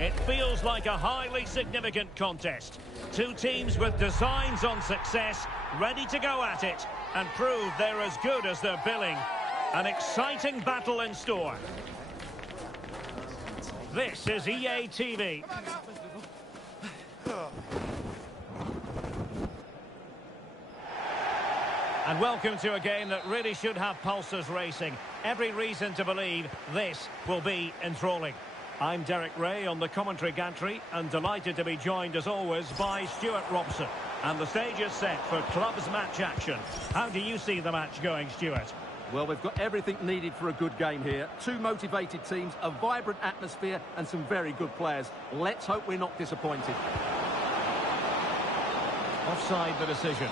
It feels like a highly significant contest. Two teams with designs on success, ready to go at it, and prove they're as good as their billing. An exciting battle in store. This is EA TV. And welcome to a game that really should have pulses racing. Every reason to believe this will be enthralling. I'm Derek Ray on the commentary gantry and delighted to be joined as always by Stuart Robson. And the stage is set for clubs match action. How do you see the match going, Stuart? Well, we've got everything needed for a good game here. Two motivated teams, a vibrant atmosphere and some very good players. Let's hope we're not disappointed. Offside the decision.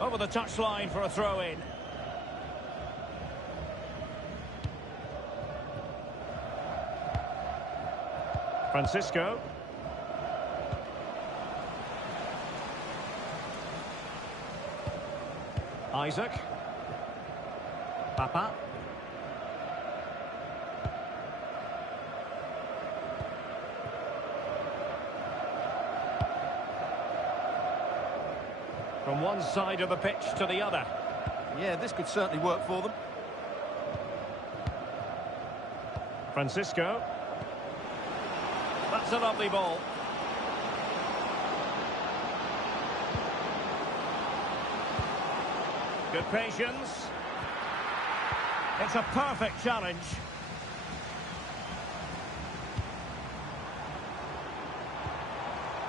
Over the touchline for a throw-in. Francisco. Isaac. Papa. From one side of the pitch to the other. Yeah, this could certainly work for them. Francisco. That's a lovely ball. Good patience. It's a perfect challenge.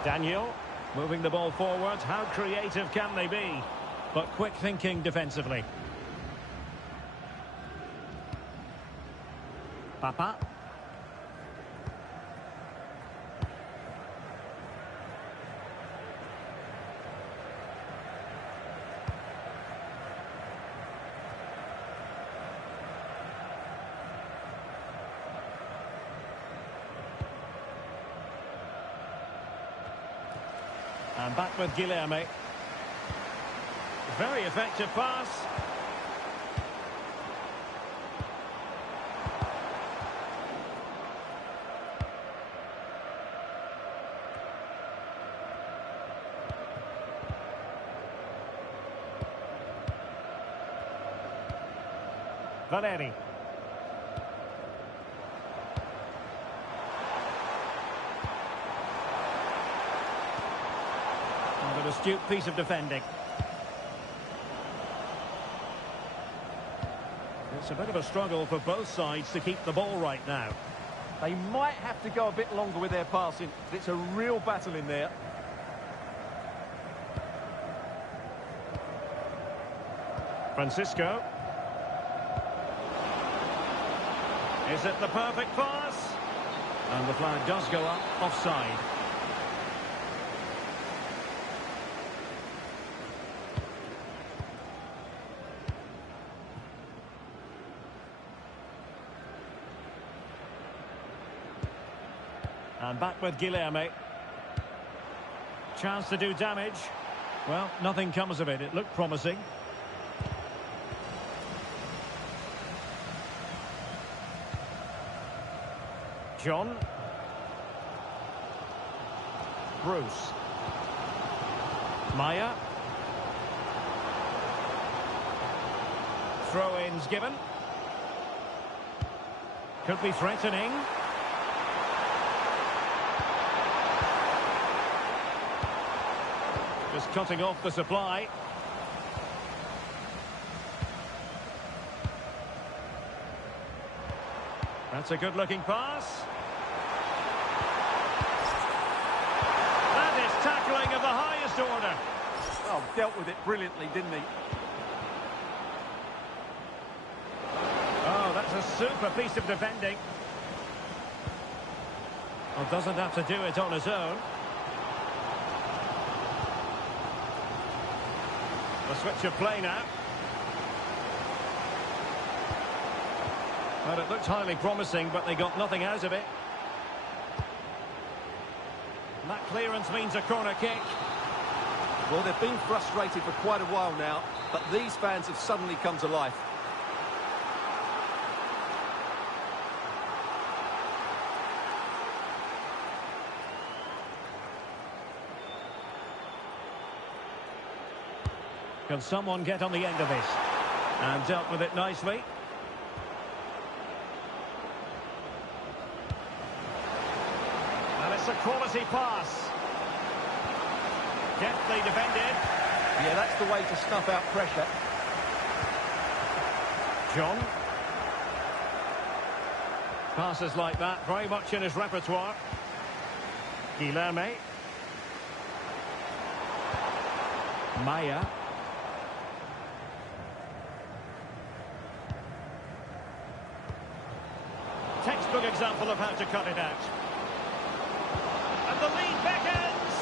Daniel. Moving the ball forward, how creative can they be? But quick thinking defensively. Papa. And back with Guilherme. Very effective pass. Valeri. An astute piece of defending. It's a bit of a struggle for both sides to keep the ball right now. They might have to go a bit longer with their passing. It's a real battle in there. Francisco. Is it the perfect pass? And the flag does go up, offside. And back with Guilherme. Chance to do damage. Well, nothing comes of it. It looked promising. John. Bruce. Maya. Throw-ins given. Could be threatening. Just cutting off the supply. That's a good-looking pass. That is tackling of the highest order. Oh, dealt with it brilliantly, didn't he? Oh, that's a super piece of defending. Well, doesn't have to do it on his own. A switch of play now. Well, it looked highly promising, but they got nothing out of it. And that clearance means a corner kick. Well, they've been frustrated for quite a while now, but these fans have suddenly come to life. Can someone get on the end of this? And dealt with it nicely. And it's a quality pass. Deftly defended. Yeah, that's the way to snuff out pressure. John. Passes like that, very much in his repertoire. Guilherme. Maya. Textbook example of how to cut it out. And the lead beckons!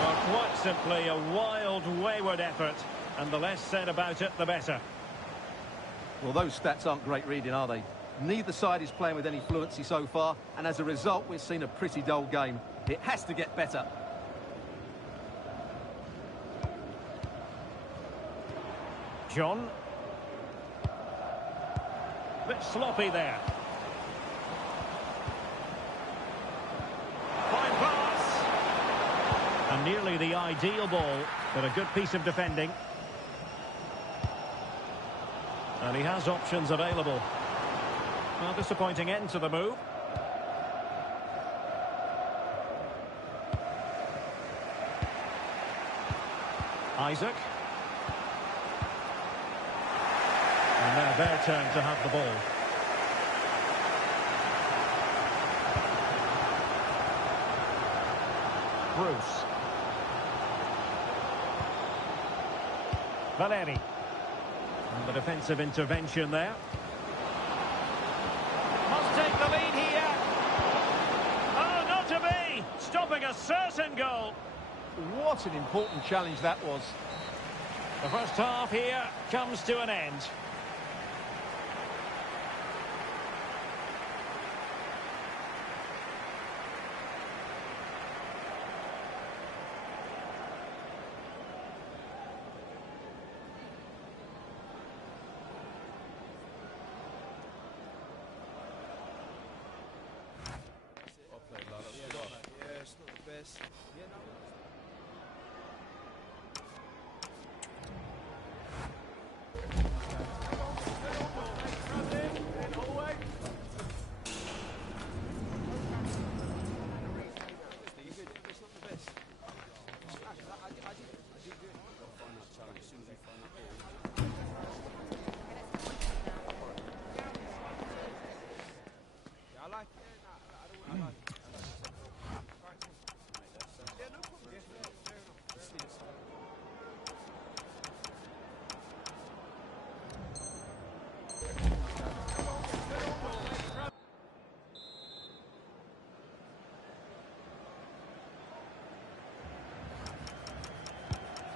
Well, quite simply a wild, wayward effort. And the less said about it, the better. Well, those stats aren't great reading, are they? Neither side is playing with any fluency so far, and as a result, we've seen a pretty dull game. It has to get better. John. Bit sloppy there. Fine pass. And nearly the ideal ball, but a good piece of defending. And he has options available. Well, disappointing end to the move. Isaac. And now their turn to have the ball. Bruce. Valeri. And the defensive intervention there. Must take the lead here. Oh, not to be! Stopping a certain goal. What an important challenge that was. The first half here comes to an end. Yeah, it's not the best. Yeah, no.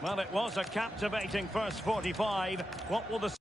Well, it was a captivating first 45. What will the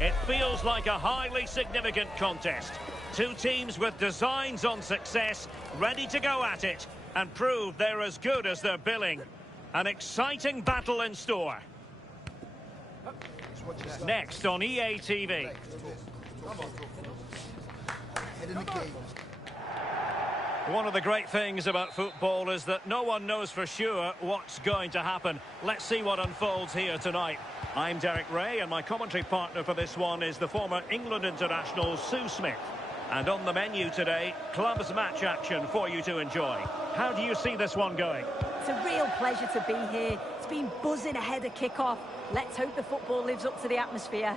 It feels like a highly significant contest. Two teams with designs on success, ready to go at it and prove they're as good as their billing. An exciting battle in store. Next on EA TV. One of the great things about football is that no one knows for sure what's going to happen. Let's see what unfolds here tonight. I'm Derek Ray, and my commentary partner for this one is the former England international Sue Smith. And on the menu today, clubs match action for you to enjoy. How do you see this one going? It's a real pleasure to be here. It's been buzzing ahead of kick-off. Let's hope the football lives up to the atmosphere.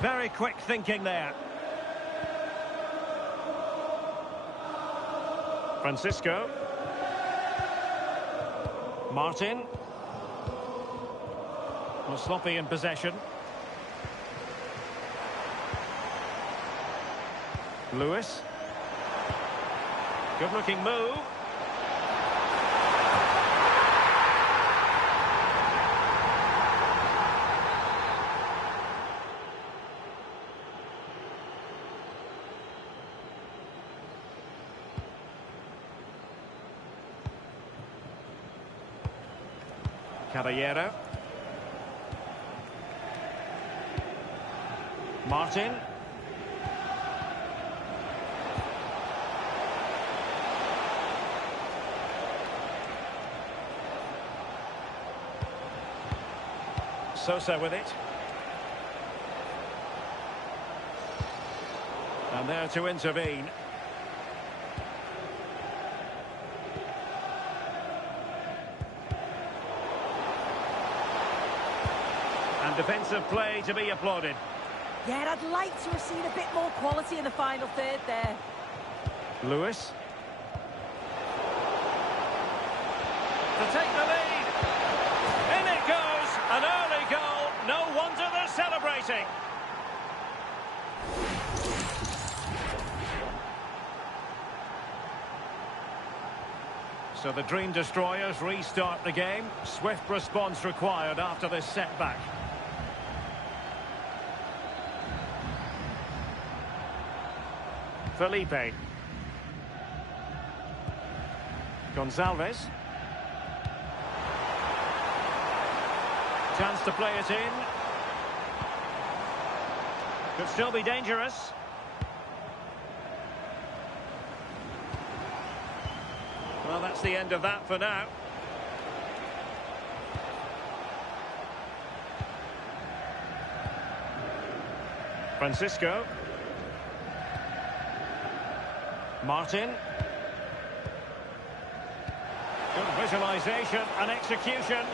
Very quick thinking there. Francisco. Martin. Well, sloppy in possession. Lewis. Good-looking move. Caballero. Martin. Sosa with it. And there to intervene. And defensive play to be applauded. Yeah, I'd like to have seen a bit more quality in the final third there. Lewis. To take the lead. In it goes. An early goal. No wonder they're celebrating. So the Dream Destroyers restart the game. Swift response required after this setback. Felipe. Gonzalez. Chance to play it in. Could still be dangerous. Well, that's the end of that for now. Francisco. Martin. Good visualization and execution.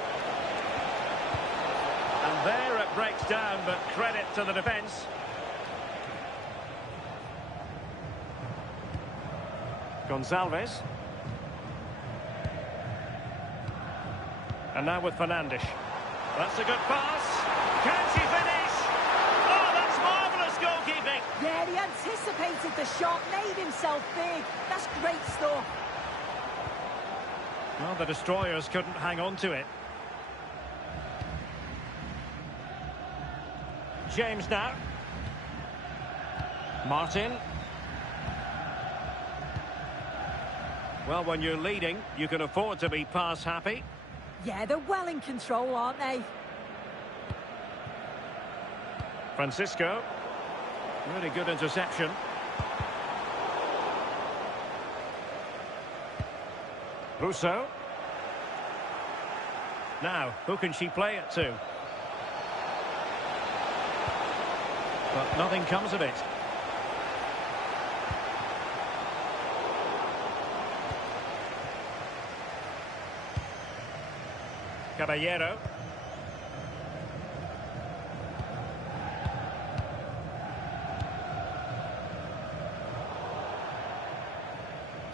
And there it breaks down, but credit to the defence. Gonzalez. And now with Fernandes. That's a good pass. Can she finish? Oh, that's marvellous goalkeeping. Yeah, he anticipated the shot, made himself big. That's great stuff. Well, the Destroyers couldn't hang on to it. James now. Martin. Well, when you're leading, you can afford to be pass happy. Yeah, they're well in control, aren't they? Francisco. Really good interception. Russo. Now, who can she play it to? But nothing comes of it. Caballero.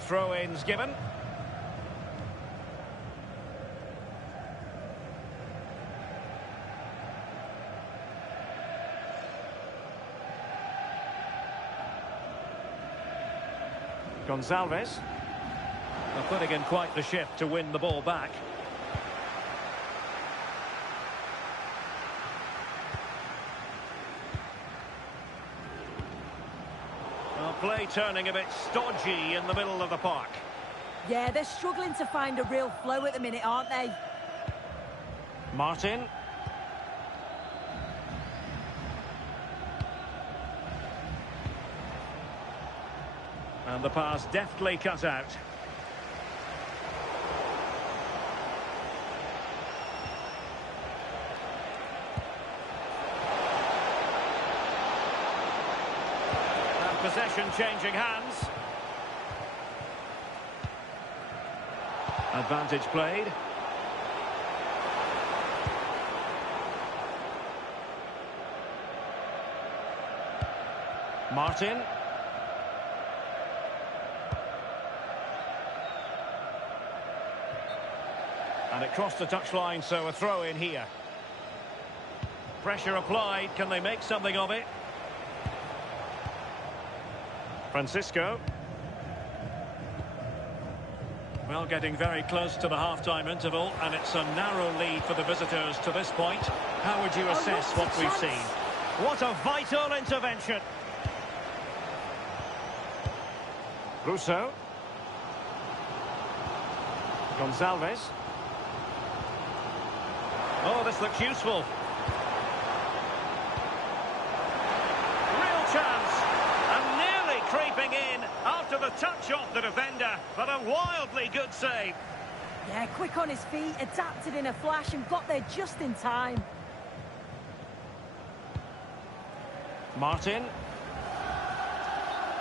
Throw-ins given. Gonzalez. They're putting in quite the shift to win the ball back. play turning a bit stodgy in the middle of the park. Yeah, they're struggling to find a real flow at the minute, aren't they? Martin. And the pass deftly cut out. And possession changing hands. Advantage played. Martin. And it crossed the touchline, so a throw in here. Pressure applied. Can they make something of it? Francisco. Well, getting very close to the half-time interval, and it's a narrow lead for the visitors to this point. How would you assess what we've seen? What a vital intervention. Russo. Gonzalez. Oh, this looks useful. Real chance. And nearly creeping in after the touch off the defender, but a wildly good save. Yeah, quick on his feet, adapted in a flash and got there just in time. Martin.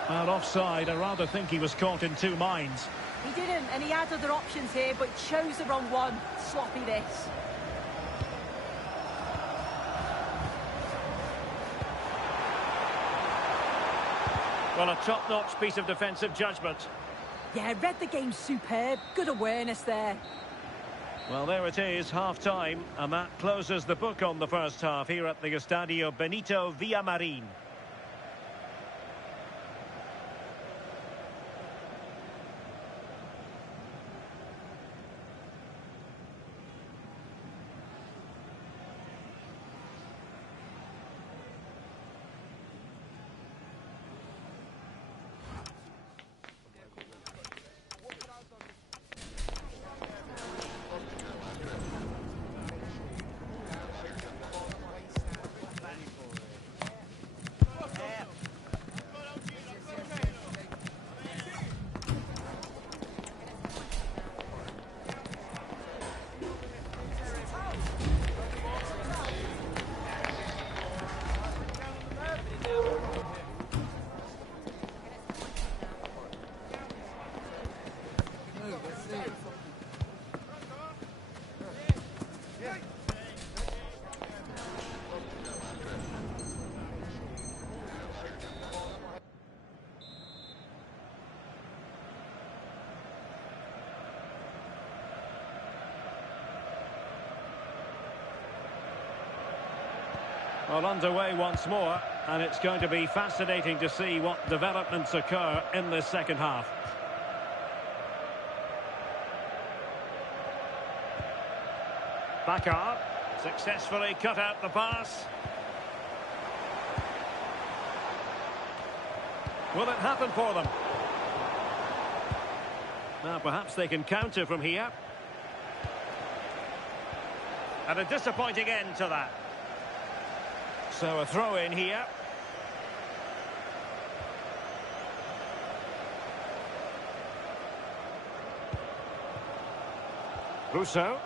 Well, offside. I rather think he was caught in two minds. He didn't, and he had other options here, but chose the wrong one. Sloppy this. Well, a top-notch piece of defensive judgment. Yeah, read the game superb. Good awareness there. Well, there it is, half-time, and that closes the book on the first half here at the Estadio Benito Villamarín. Well, underway once more, and it's going to be fascinating to see what developments occur in this second half. Bakar successfully cut out the pass. Will it happen for them? Now, perhaps they can counter from here. And a disappointing end to that. So a throw in here. Russo.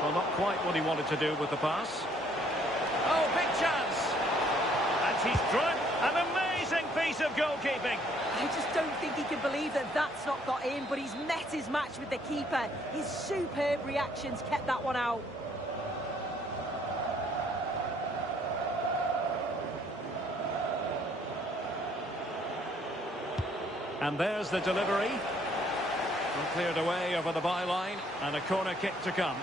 Well, not quite what he wanted to do with the pass. Oh, big chance. He's drawn an amazing piece of goalkeeping. I just don't think he can believe that that's not got in, but he's met his match with the keeper. His superb reactions kept that one out. And there's the delivery. Well, cleared away over the byline, and a corner kick to come.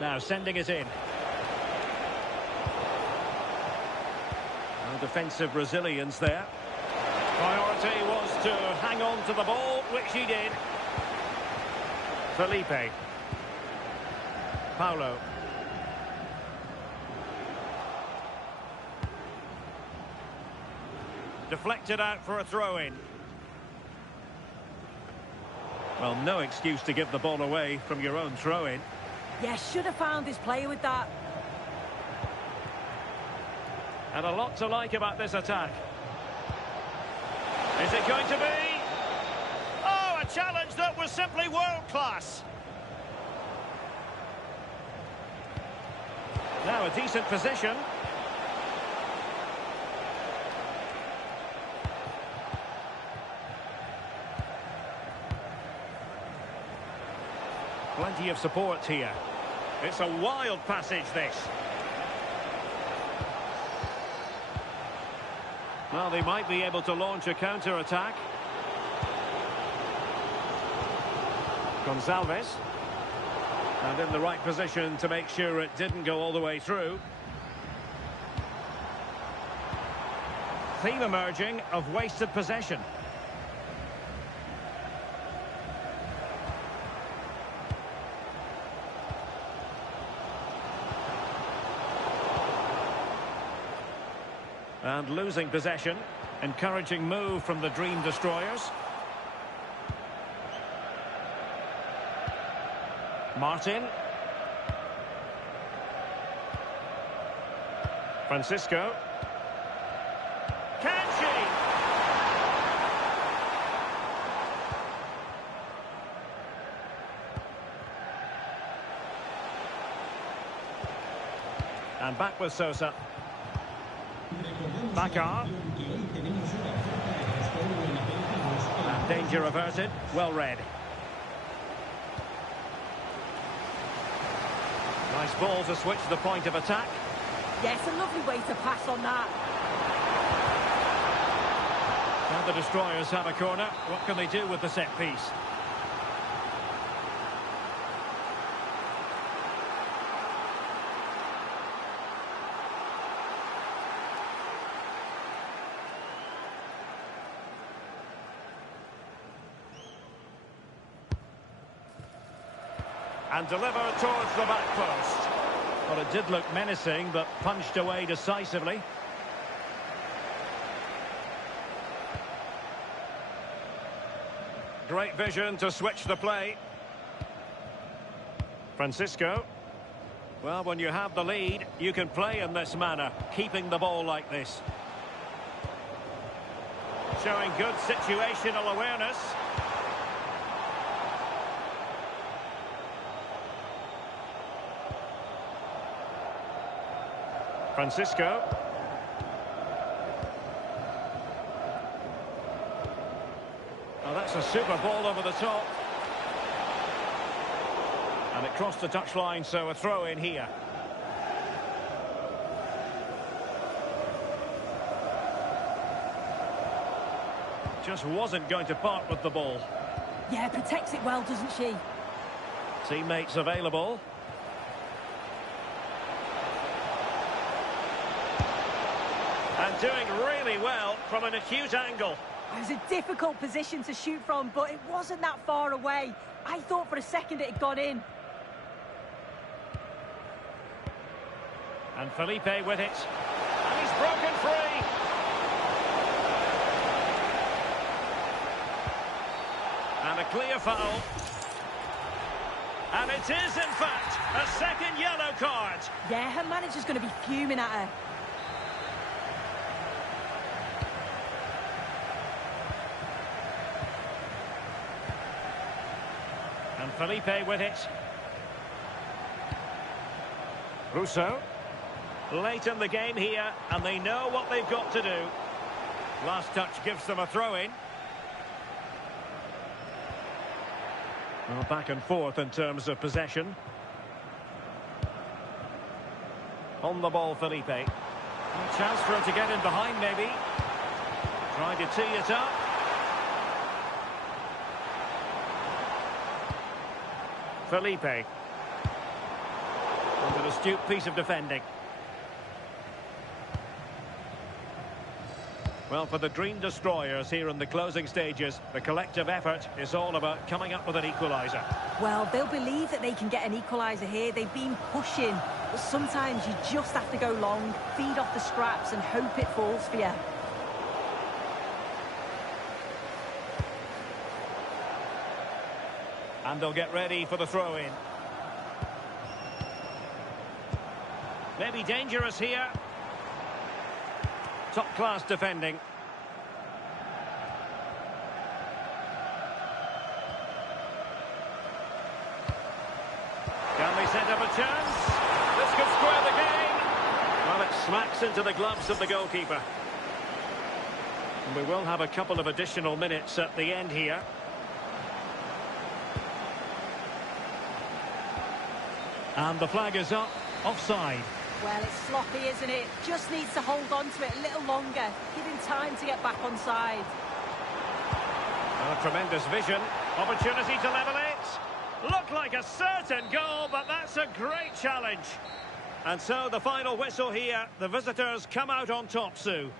Now sending it in. Defensive resilience there. Priority was to hang on to the ball, which he did. Felipe. Paulo. Deflected out for a throw-in. Well, no excuse to give the ball away from your own throw-in. Yeah, should have found his player with that. And a lot to like about this attack. Is it going to be? Oh, a challenge that was simply world-class. Now a decent position. Plenty of support here. It's a wild passage, this. Well, they might be able to launch a counter-attack. Gonçalves. And in the right position to make sure it didn't go all the way through. Theme emerging of wasted possession. And losing possession. Encouraging move from the Dream Destroyers. Martin. Francisco. Can she? And back with Sosa. Bakar. And danger averted. Well read. Nice ball to switch the point of attack. Yes, a lovely way to pass on that. Now the Destroyers have a corner. What can they do with the set piece? And delivered towards the back post. Well, it did look menacing, but punched away decisively. Great vision to switch the play. Francisco. Well, when you have the lead, you can play in this manner, keeping the ball like this. Showing good situational awareness. Francisco. Oh, that's a super ball over the top. And it crossed the touchline, so a throw in here. Just wasn't going to part with the ball. Yeah, protects it well, doesn't she? Teammates available. And doing really well from an acute angle. It was a difficult position to shoot from, but it wasn't that far away. I thought for a second it had gone in. And Felipe with it. And he's broken free. And a clear foul. And it is, in fact, a second yellow card. Yeah, her manager's going to be fuming at her. And Felipe with it. Russo. Late in the game here, and they know what they've got to do. Last touch gives them a throw-in. Well, back and forth in terms of possession. On the ball, Felipe. A chance for him to get in behind, maybe. Trying to tee it up. Felipe. And an astute piece of defending. Well, for the Dream Destroyers here in the closing stages, the collective effort is all about coming up with an equaliser. Well, they'll believe that they can get an equaliser here. They've been pushing, but sometimes you just have to go long, feed off the scraps and hope it falls for you. And they'll get ready for the throw-in. Maybe dangerous here. Top-class defending. Can they set up a chance? This could square the game. Well, it smacks into the gloves of the goalkeeper. And we will have a couple of additional minutes at the end here. And the flag is up. Offside. Well, it's sloppy, isn't it? Just needs to hold on to it a little longer. Give him time to get back on side. A tremendous vision. Opportunity to level it. Looked like a certain goal, but that's a great challenge. And so the final whistle here. The visitors come out on top, Sue.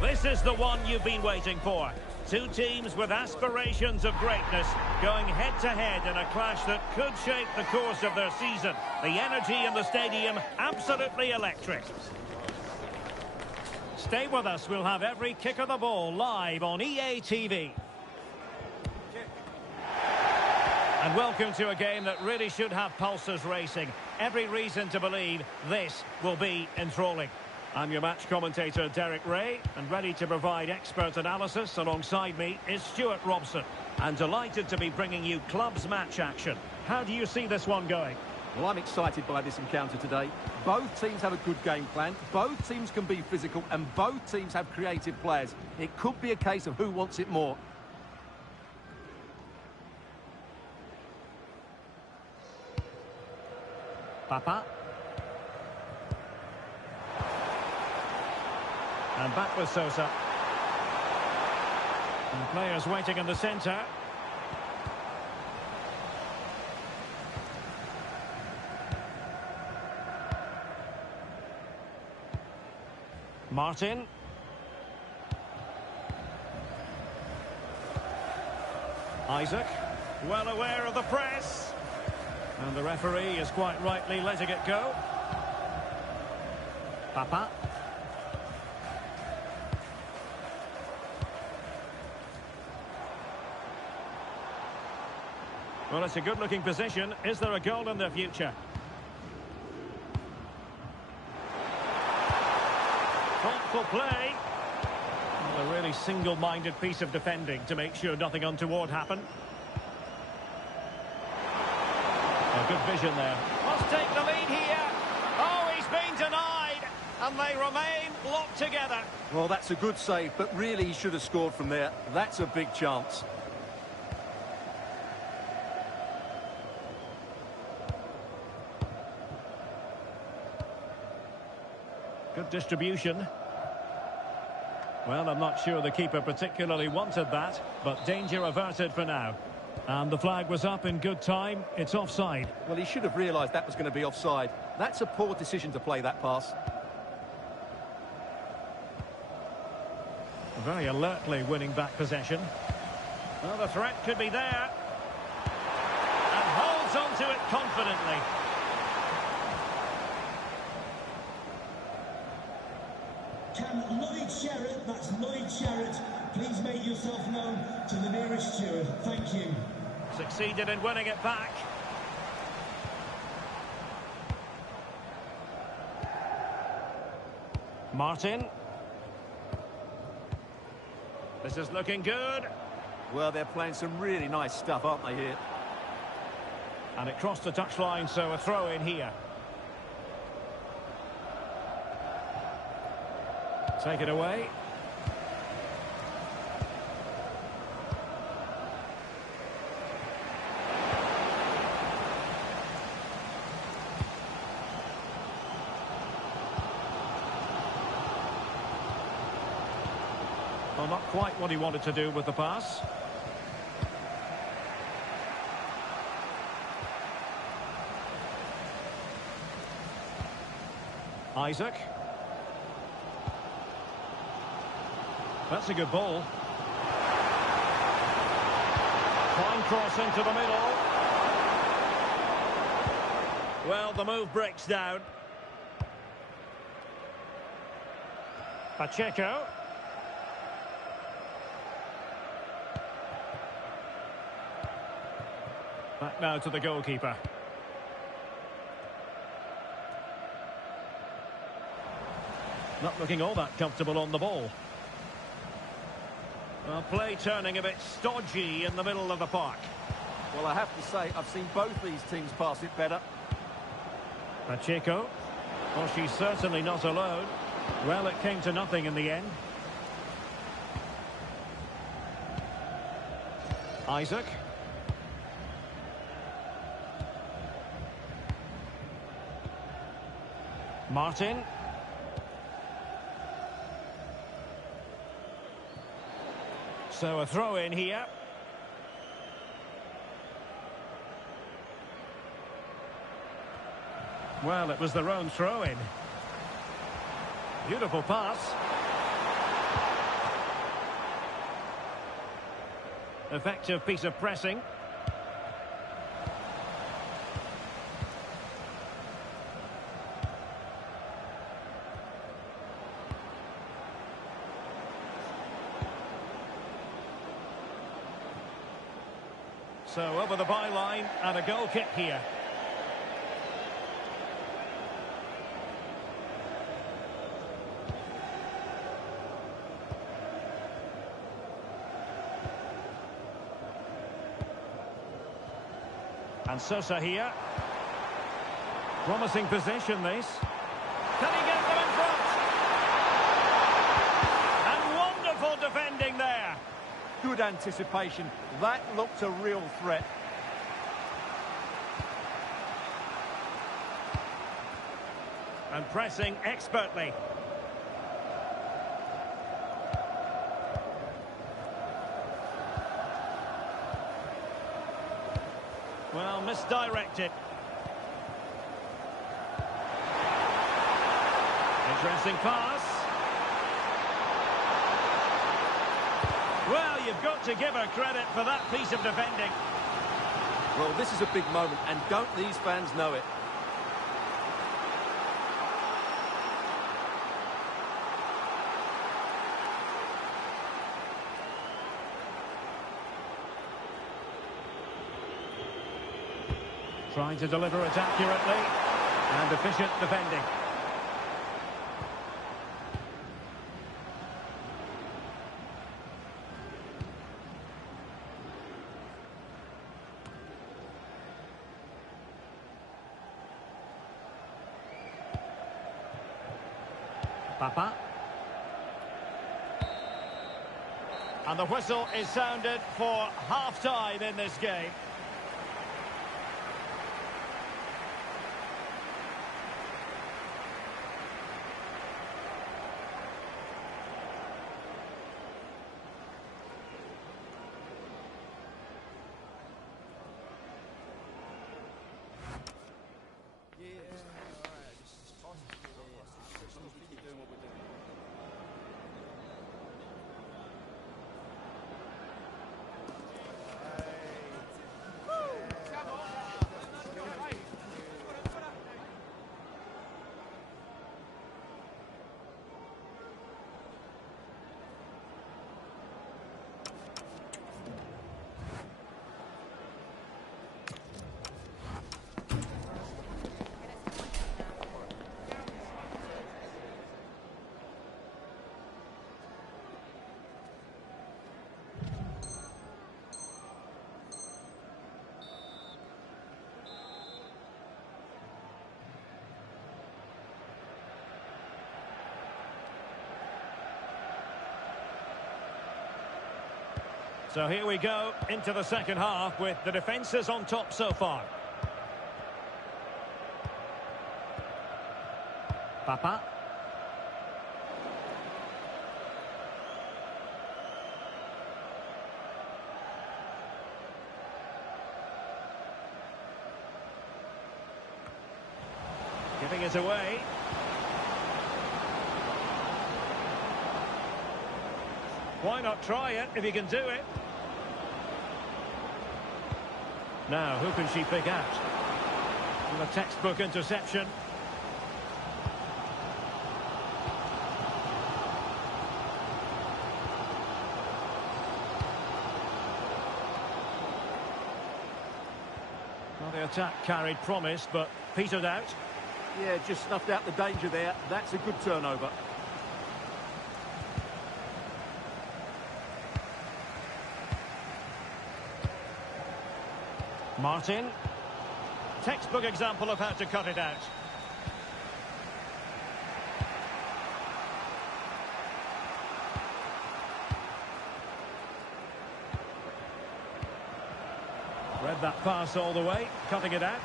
This is the one you've been waiting for. Two teams with aspirations of greatness going head-to-head in a clash that could shape the course of their season. The energy in the stadium, absolutely electric. Stay with us, we'll have every kick of the ball live on EA TV. And welcome to a game that really should have pulses racing. Every reason to believe this will be enthralling. I'm your match commentator, Derek Ray, and ready to provide expert analysis alongside me is Stuart Robson. And delighted to be bringing you clubs match action. How do you see this one going? Well, I'm excited by this encounter today. Both teams have a good game plan, both teams can be physical, and both teams have creative players. It could be a case of who wants it more. Papa. And back with Sosa. And players waiting in the centre. Martin. Isaac. Well aware of the press. And the referee is quite rightly letting it go. Papa. Well, it's a good-looking position. Is there a goal in the future? Thoughtful play. Well, a really single-minded piece of defending to make sure nothing untoward happened. A good vision there. Must take the lead here. Oh, he's been denied. And they remain locked together. Well, that's a good save, but really he should have scored from there. That's a big chance. Good distribution. Well, I'm not sure the keeper particularly wanted that, but danger averted for now. And the flag was up in good time. It's offside. Well, he should have realised that was going to be offside. That's a poor decision to play that pass. Very alertly winning back possession. Well, the threat could be there. And holds on to it confidently. Can Lloyd Sherritt, that's Lloyd Sherritt, please make yourself known to the nearest steward. Thank you. Succeeded in winning it back. Martin. This is looking good. Well, they're playing some really nice stuff, aren't they, here? And it crossed the touchline, so a throw in here. Take it away. Well, not quite what he wanted to do with the pass. Isaac. That's a good ball. Fine cross into the middle. Well, the move breaks down. Pacheco. Back now to the goalkeeper. Not looking all that comfortable on the ball. Well, play turning a bit stodgy in the middle of the park. Well, I have to say, I've seen both these teams pass it better. Pacheco. Well, she's certainly not alone. Well, it came to nothing in the end. Isaac. Martin. So a throw in here. Well, it was their own throw in. Beautiful pass. Effective piece of pressing. So over the byline and a goal kick here. And Sosa here. Promising position, this. Can he get them in front? And wonderful defending there. Good anticipation. That looked a real threat. And pressing expertly. Well, misdirected. Interesting pass. Well, you've got to give her credit for that piece of defending. Well, this is a big moment, and don't these fans know it? Trying to deliver it accurately. And efficient defending. Papa. And the whistle is sounded for half-time in this game. So here we go into the second half with the defences on top so far. Papa. Giving it away. Why not try it if you can do it? Now, who can she pick out? And a textbook interception. Well, the attack carried promise, but petered out. Yeah, just snuffed out the danger there. That's a good turnover. Martin. Textbook example of how to cut it out. Read that pass all the way, cutting it out.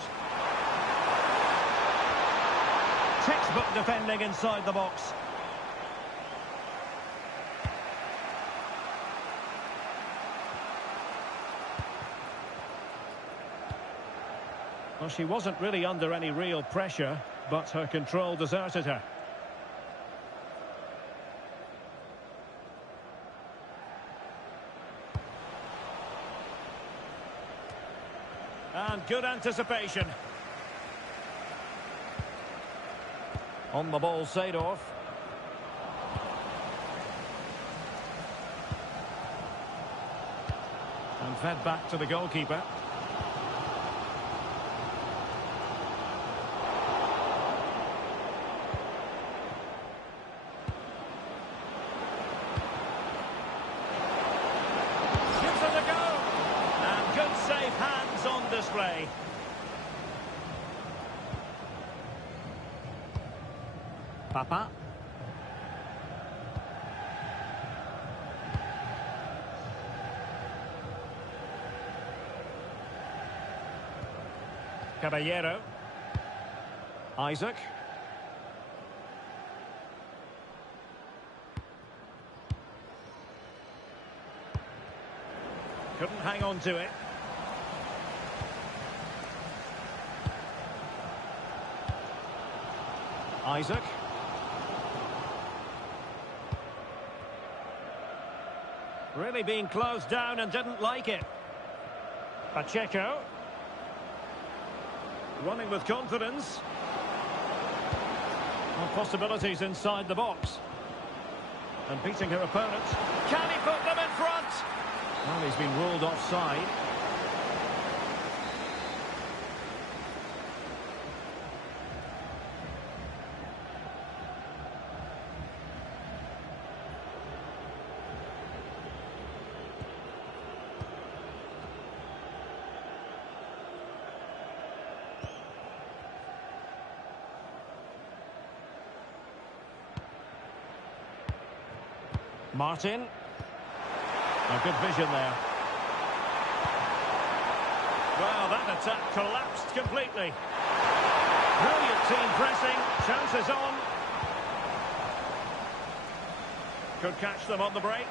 Textbook defending inside the box. Well, she wasn't really under any real pressure, but her control deserted her. good anticipation. On the ball, Seedorf. And fed back to the goalkeeper. Gives it a go. And good safe hands on display. Papa. Caballero. Isaac. Couldn't hang on to it. Isaac. Really being closed down and didn't like it. Pacheco. Running with confidence. And possibilities inside the box. And beating her opponent. Can he put them in front? Well, he's been ruled offside. Martin. A good vision there. Well, that attack collapsed completely. Brilliant team pressing. Chances on. Could catch them on the break.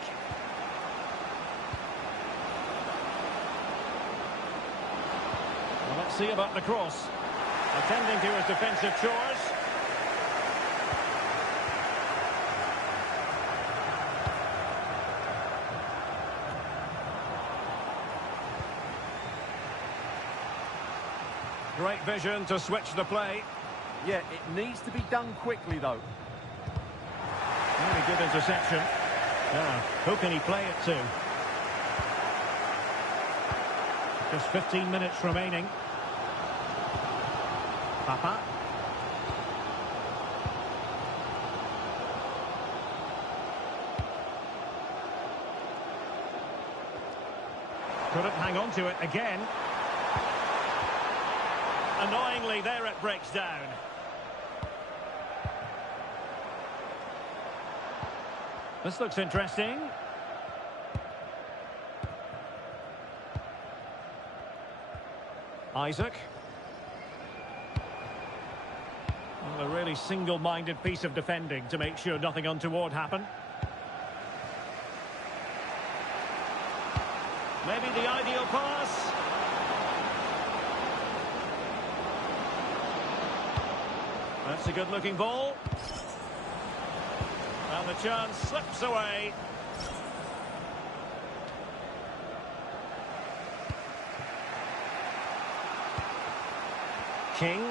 Well, let's see about the cross. Attending to his defensive chores. Great vision to switch the play. Yeah, it needs to be done quickly, though. Very good interception. Now, who can he play it to? Just 15 minutes remaining. Papa. Couldn't hang on to it again. Annoyingly, there it breaks down. This looks interesting. Isaac. Well, a really single-minded piece of defending to make sure nothing untoward happened. Maybe the ideal pass. That's a good-looking ball. And the chance slips away. King.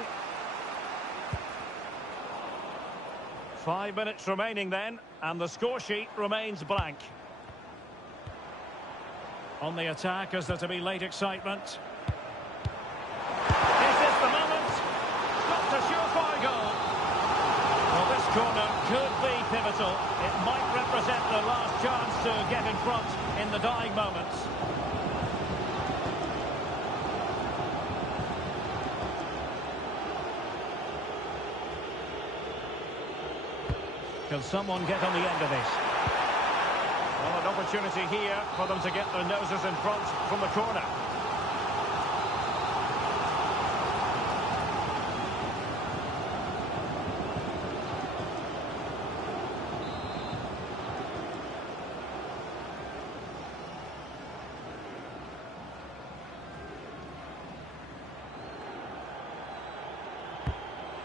5 minutes remaining then, and the score sheet remains blank. On the attack, is there to be late excitement? Is this the moment? Stopped a surefire goal. Well, this corner could be pivotal. It might represent the last chance to get in front in the dying moments. Can someone get on the end of this? Well, an opportunity here for them to get their noses in front from the corner.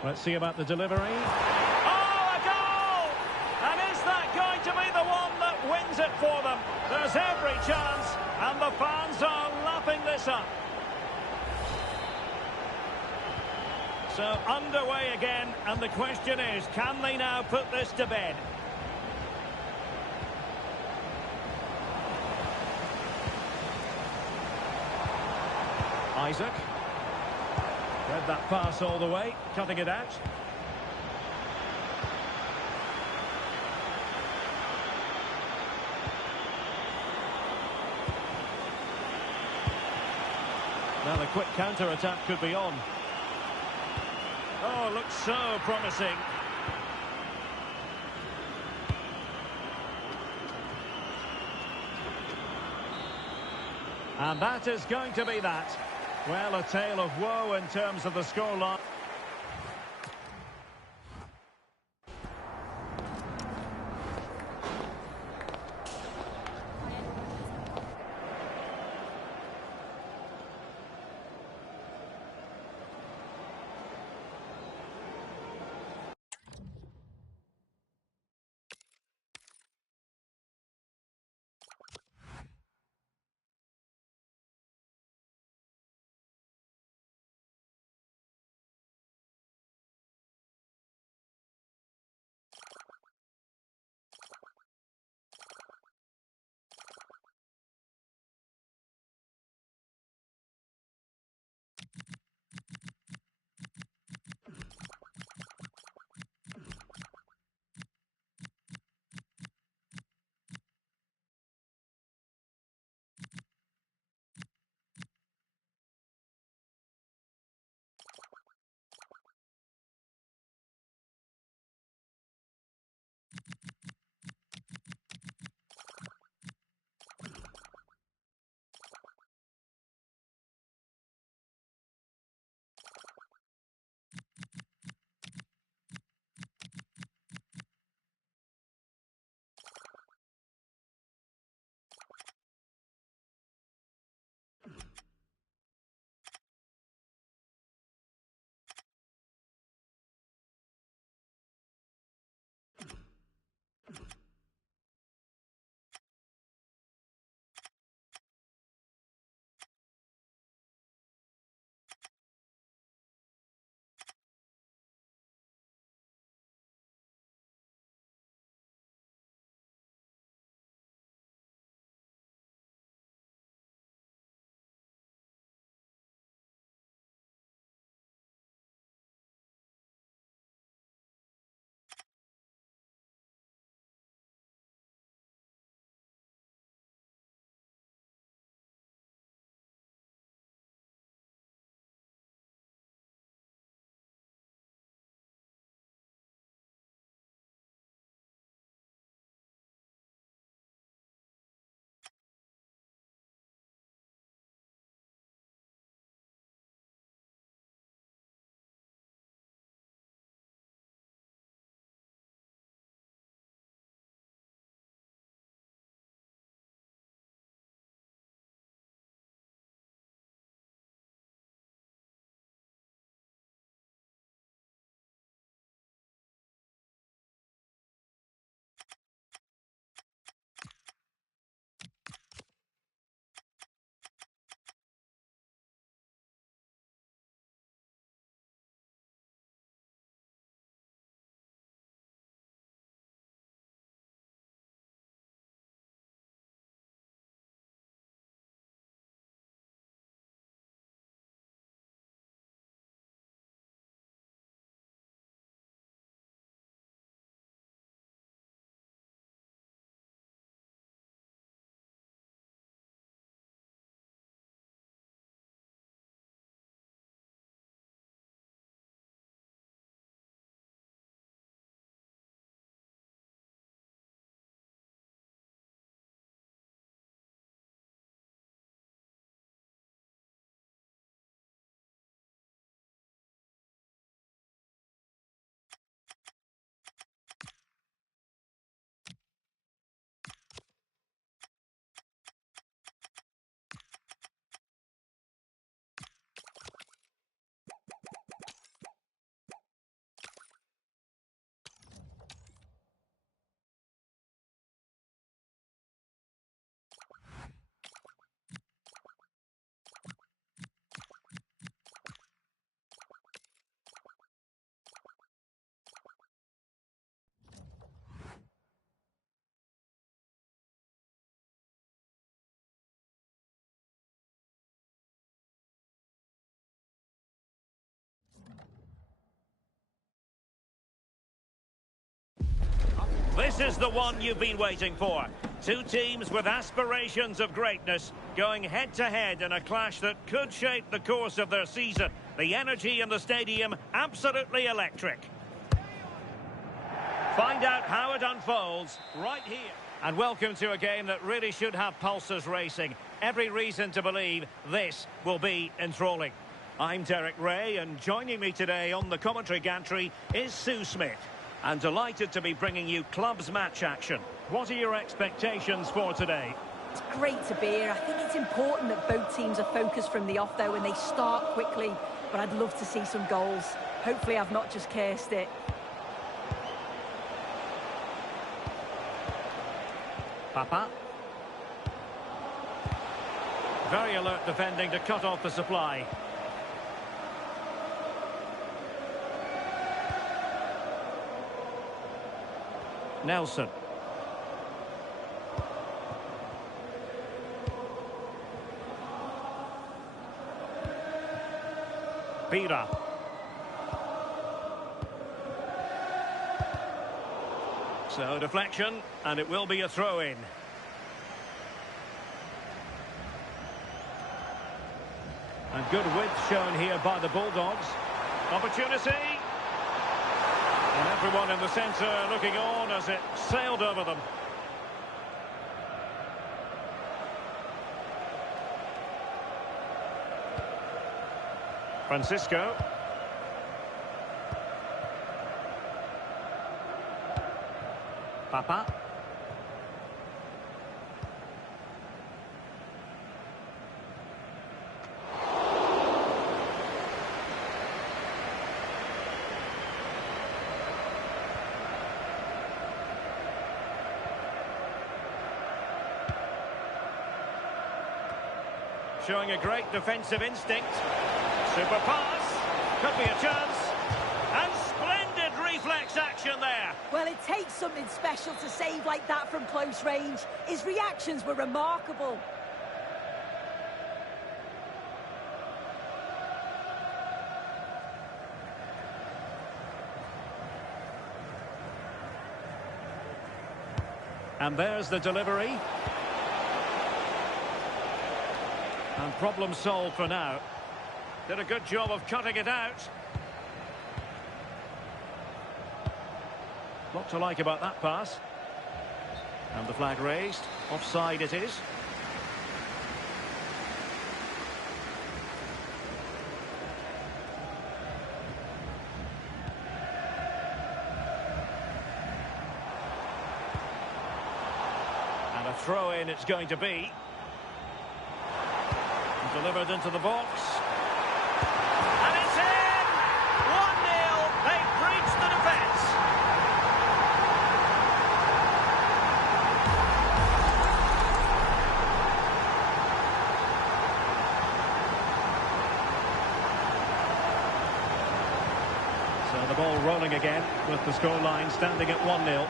Let's see about the delivery. Oh, a goal! And is that going to be the one that wins it for them? There's every chance, and the fans are lapping this up. So underway again, and the question is, can they now put this to bed? Isaac. Read that pass all the way, cutting it out. Now the quick counter-attack could be on. Oh, looks so promising. And that is going to be that. Well, a tale of woe in terms of the scoreline. This is the one you've been waiting for. Two teams with aspirations of greatness going head-to-head in a clash that could shape the course of their season. The energy in the stadium, absolutely electric. Find out how it unfolds right here. And welcome to a game that really should have pulses racing. Every reason to believe this will be enthralling. I'm Derek Ray, and joining me today on the commentary gantry is Sue Smith. And delighted to be bringing you clubs match action. What are your expectations for today? It's great to be here. I think it's important that both teams are focused from the off, though, and they start quickly. But I'd love to see some goals. Hopefully I've not just cursed it. Papa. Very alert defending to cut off the supply. Nelson. Pira. So deflection, and it will be a throw-in. And good width shown here by the Bulldogs. Opportunity. And everyone in the centre looking on as it sailed over them. Francisco. Papa. Showing a great defensive instinct. Super pass. Could be a chance. And splendid reflex action there. Well, it takes something special to save like that from close range. His reactions were remarkable. And there's the delivery. And problem solved for now. Did a good job of cutting it out. Lot to like about that pass. And the flag raised. Offside it is. And a throw-in it's going to be. Delivered into the box. And it's in! 1-0. They've breached the defence. So the ball rolling again with the scoreline standing at 1-0.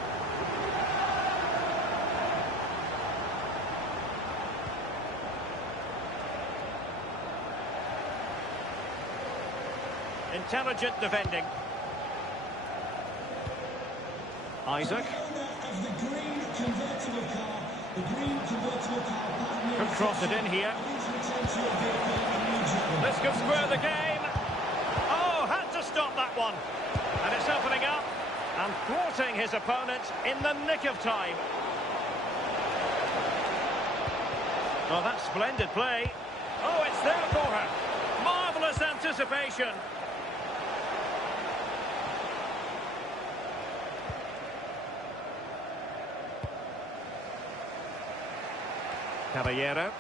Intelligent defending. Isaac. Could cross it in here. This could square the game. Oh, had to stop that one. And it's opening up and thwarting his opponent in the nick of time. Oh, that's splendid play. Oh, it's there for her. Marvellous anticipation. Caballero.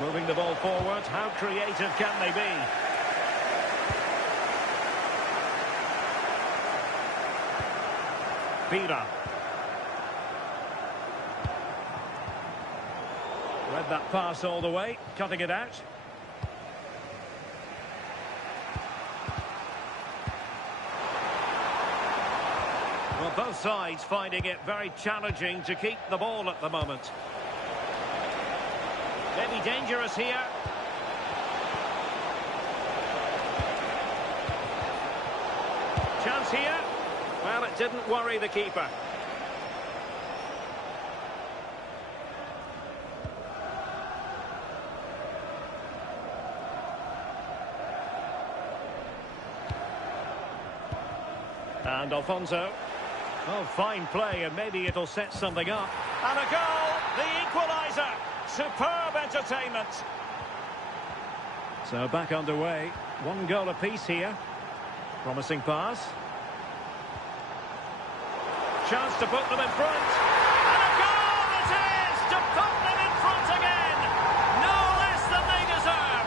Moving the ball forward. How creative can they be? Pira. Read that pass all the way. Cutting it out. Well, both sides finding it very challenging to keep the ball at the moment. Maybe dangerous here. Chance here. Well, it didn't worry the keeper. And Alfonso. Oh, fine play, and maybe it'll set something up. And a goal, the equaliser. Superb entertainment. So back underway. One goal apiece here. Promising pass. Chance to put them in front. And a goal it is to put them in front again. No less than they deserve.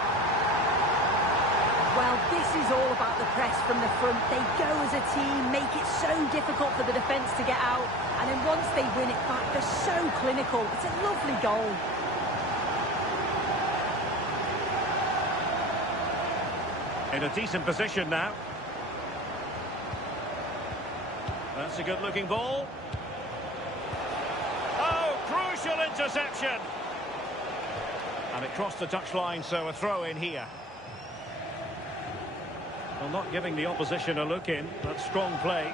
Well, this is all about the press from the front. They go as a team, make it so difficult for the defence to get out. And then once they win it back, they're so clinical. It's a lovely goal. In a decent position now. That's a good-looking ball. Oh, crucial interception. And it crossed the touchline, so a throw in here. Well, not giving the opposition a look in. That's strong play.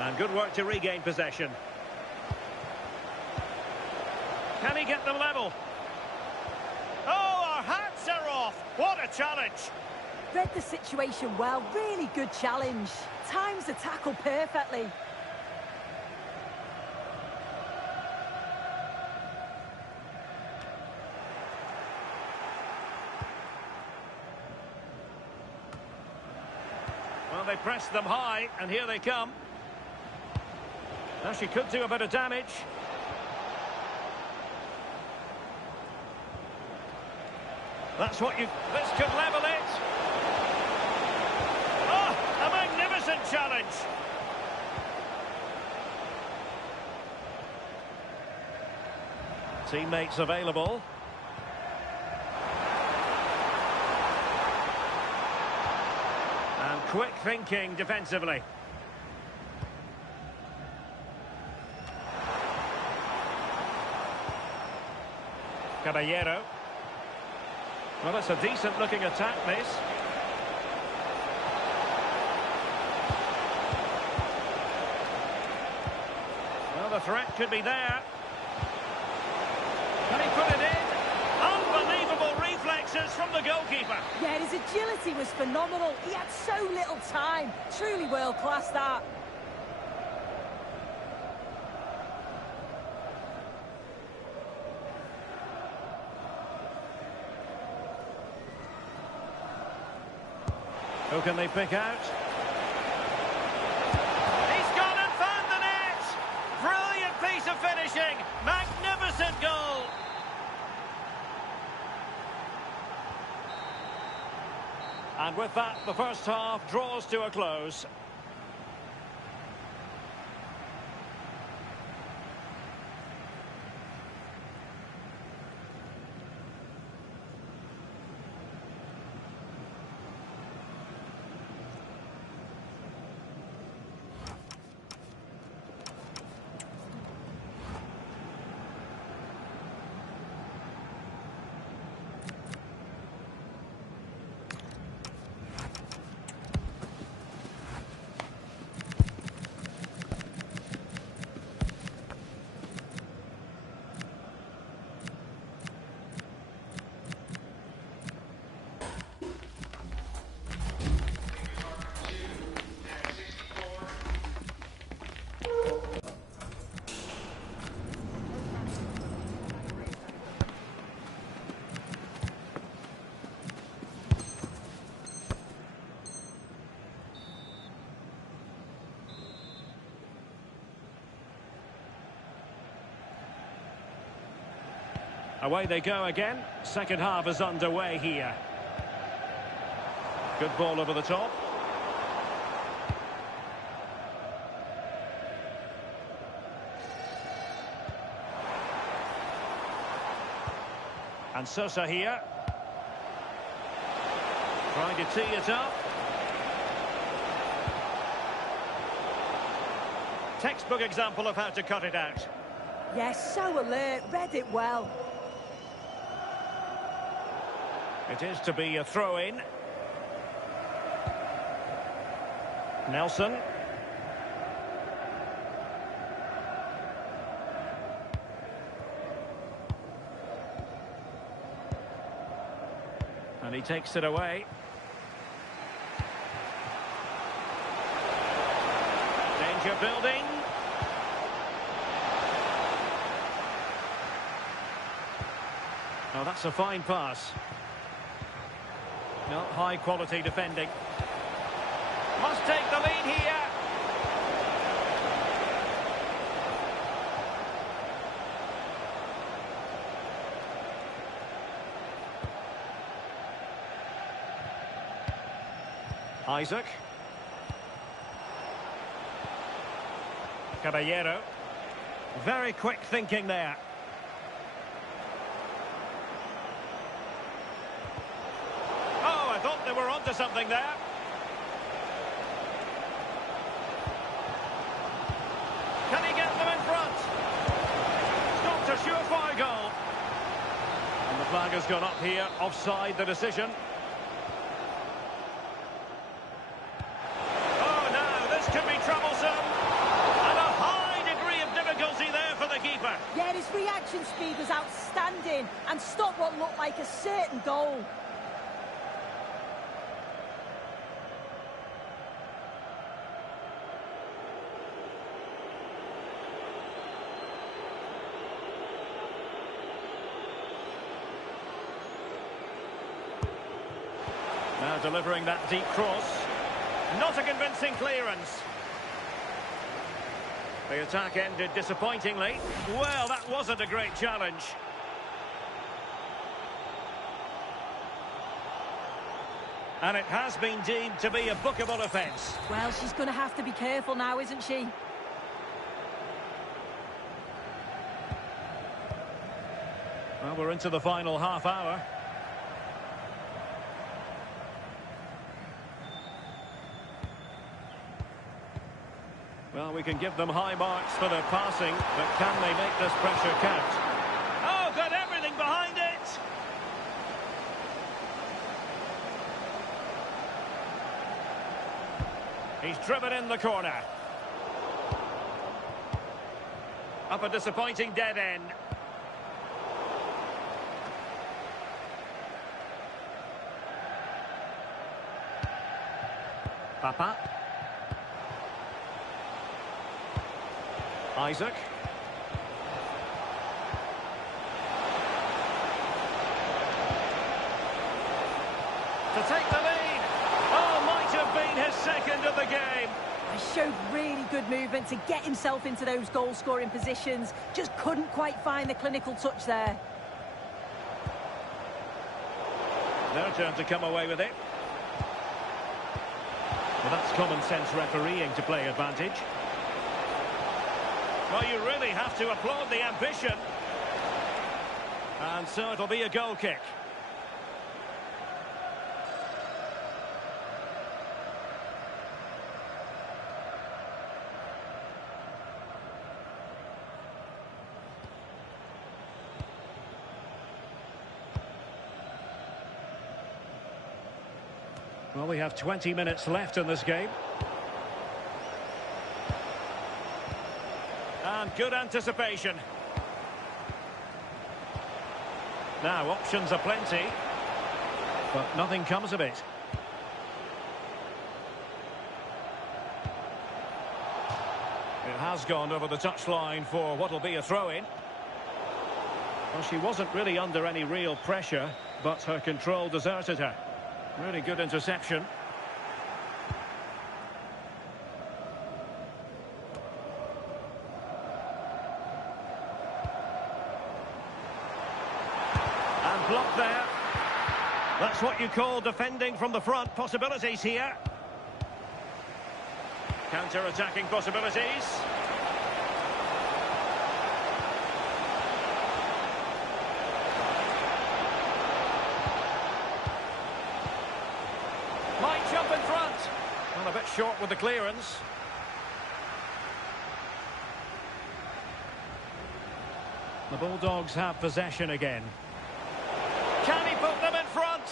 And good work to regain possession. Can he get them level? Oh, our hats are off. What a challenge. Read the situation well. Really good challenge. Times the tackle perfectly. Well, they pressed them high, and here they come. Now she could do a bit of damage. That's what you... This could level it. Oh, a magnificent challenge. Teammates available. And quick thinking defensively. Caballero. Well, that's a decent-looking attack, this. Well, the threat could be there. Can he put it in? Unbelievable reflexes from the goalkeeper. Yeah, his agility was phenomenal. He had so little time. Truly world-class, that. Who can they pick out? He's gone and found the net! Brilliant piece of finishing! Magnificent goal! And with that, the first half draws to a close. Away they go again. Second half is underway here. Good ball over the top. And Sosa here. Trying to tee it up. Textbook example of how to cut it out. Yes, so alert. Read it well. It is to be a throw-in. Nelson. And he takes it away. Danger building. Oh, that's a fine pass. No, high quality defending. Must take the lead here. Isaac. Caballero. Very quick thinking there. Oh, I thought they were onto something there. Can he get them in front? Stopped a surefire goal. And the flag has gone up here, offside the decision. Oh no, this could be troublesome. And a high degree of difficulty there for the keeper. Yeah, his reaction speed was outstanding and stopped what looked like a certain goal. Now delivering that deep cross. Not a convincing clearance. The attack ended disappointingly. Well, that wasn't a great challenge. And it has been deemed to be a bookable offence. Well, she's going to have to be careful now, isn't she? Well, we're into the final half hour. Well, we can give them high marks for their passing, but can they make this pressure count? Oh, got everything behind it! He's driven in the corner. Up a disappointing dead end. Papa. Isaac. To take the lead. Oh, might have been his second of the game. He showed really good movement to get himself into those goal-scoring positions. Just couldn't quite find the clinical touch there. Their turn to come away with it. Well, that's common sense refereeing to play advantage. Well, you really have to applaud the ambition. And so it'll be a goal kick. Well, we have 20 minutes left in this game. And good anticipation. Now, options are plenty, but nothing comes of it. It has gone over the touchline for what will be a throw-in. Well, she wasn't really under any real pressure, but her control deserted her. Really good interception. Blocked there. That's what you call defending from the front. Possibilities here. Counter-attacking possibilities. Might jump in front. Well, a bit short with the clearance. The Bulldogs have possession again. Can he put them in front?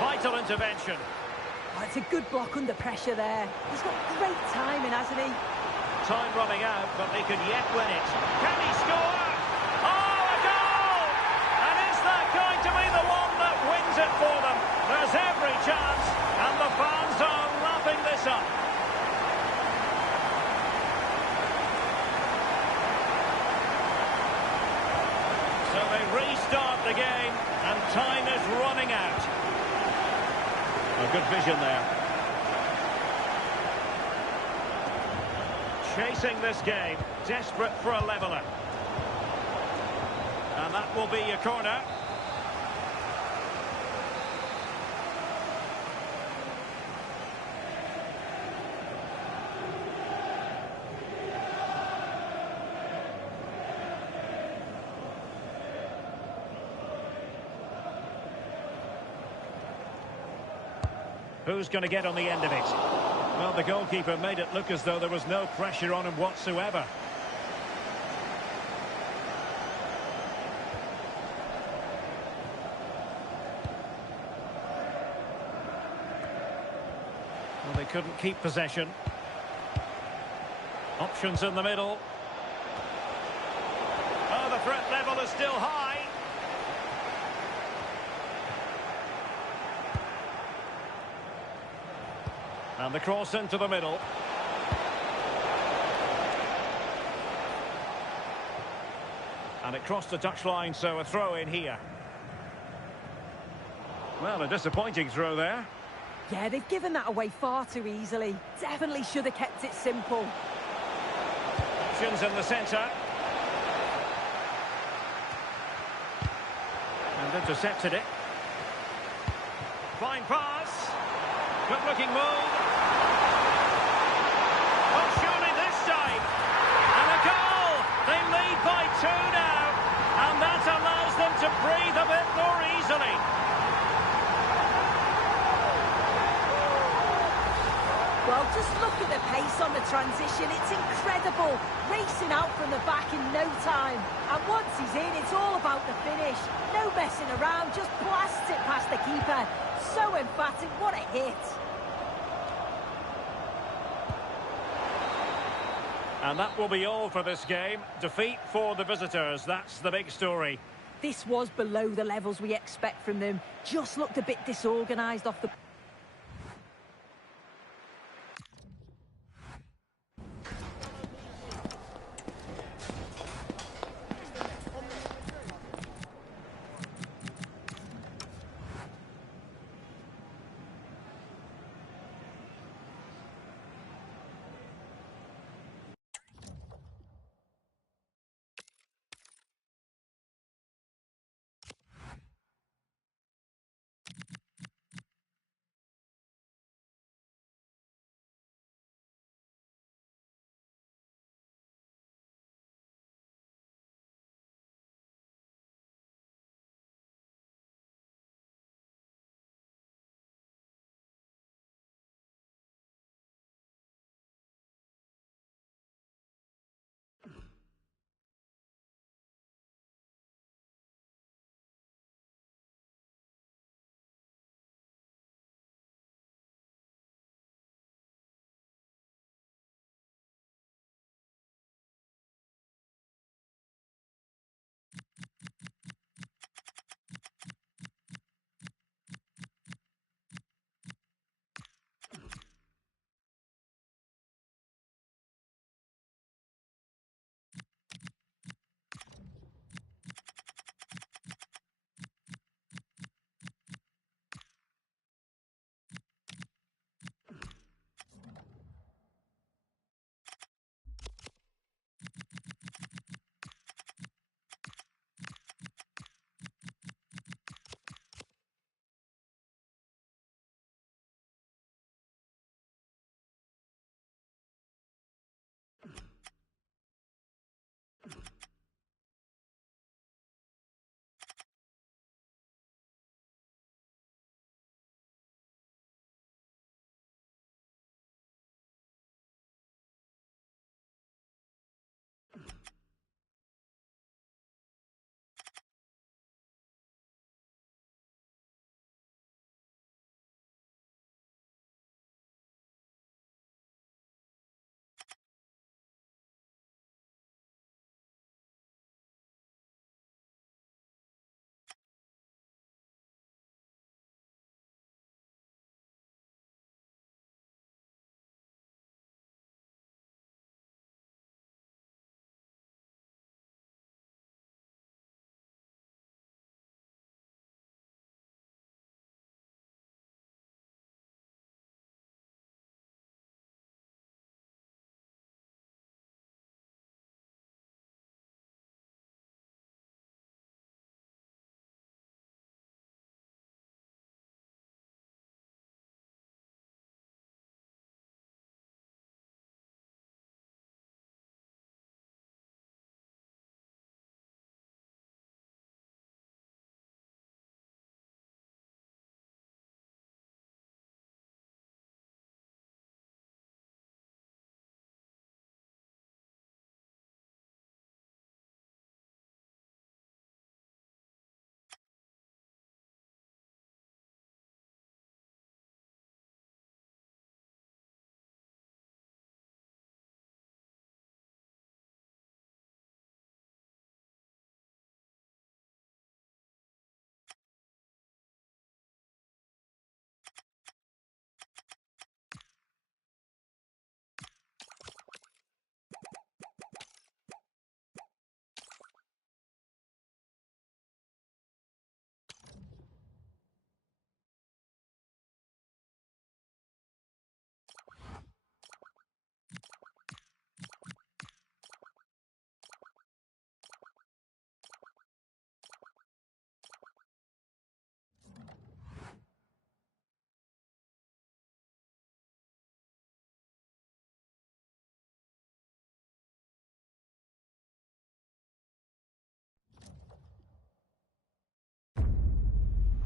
Vital intervention. Oh, it's a good block under pressure there. He's got great timing, hasn't he? Time running out, but they could yet win it. Can he score? Oh, a goal! And is that going to be the one that wins it for them? There's every chance, and the fans are lapping this up. So they restart the game, and time is running out. A good vision there. Chasing this game, desperate for a leveller. And that will be a corner. Who's going to get on the end of it? Well, the goalkeeper made it look as though there was no pressure on him whatsoever. Well, they couldn't keep possession. Options in the middle. Oh, the threat level is still high. And the cross into the middle. And it crossed the touchline, so a throw in here. Well, a disappointing throw there. Yeah, they've given that away far too easily. Definitely should have kept it simple. Options in the centre. And intercepted it. Fine pass. Good looking move. Oh, surely this time. And a goal. They lead by 2 now. And that allows them to breathe a bit more easily. Well, just look at the pace on the transition. It's incredible. Racing out from the back in no time. And once he's in, it's all about the finish. No messing around, just blasts it past the keeper. So emphatic, what a hit. And that will be all for this game. Defeat for the visitors, that's the big story. This was below the levels we expect from them. Just looked a bit disorganised off the...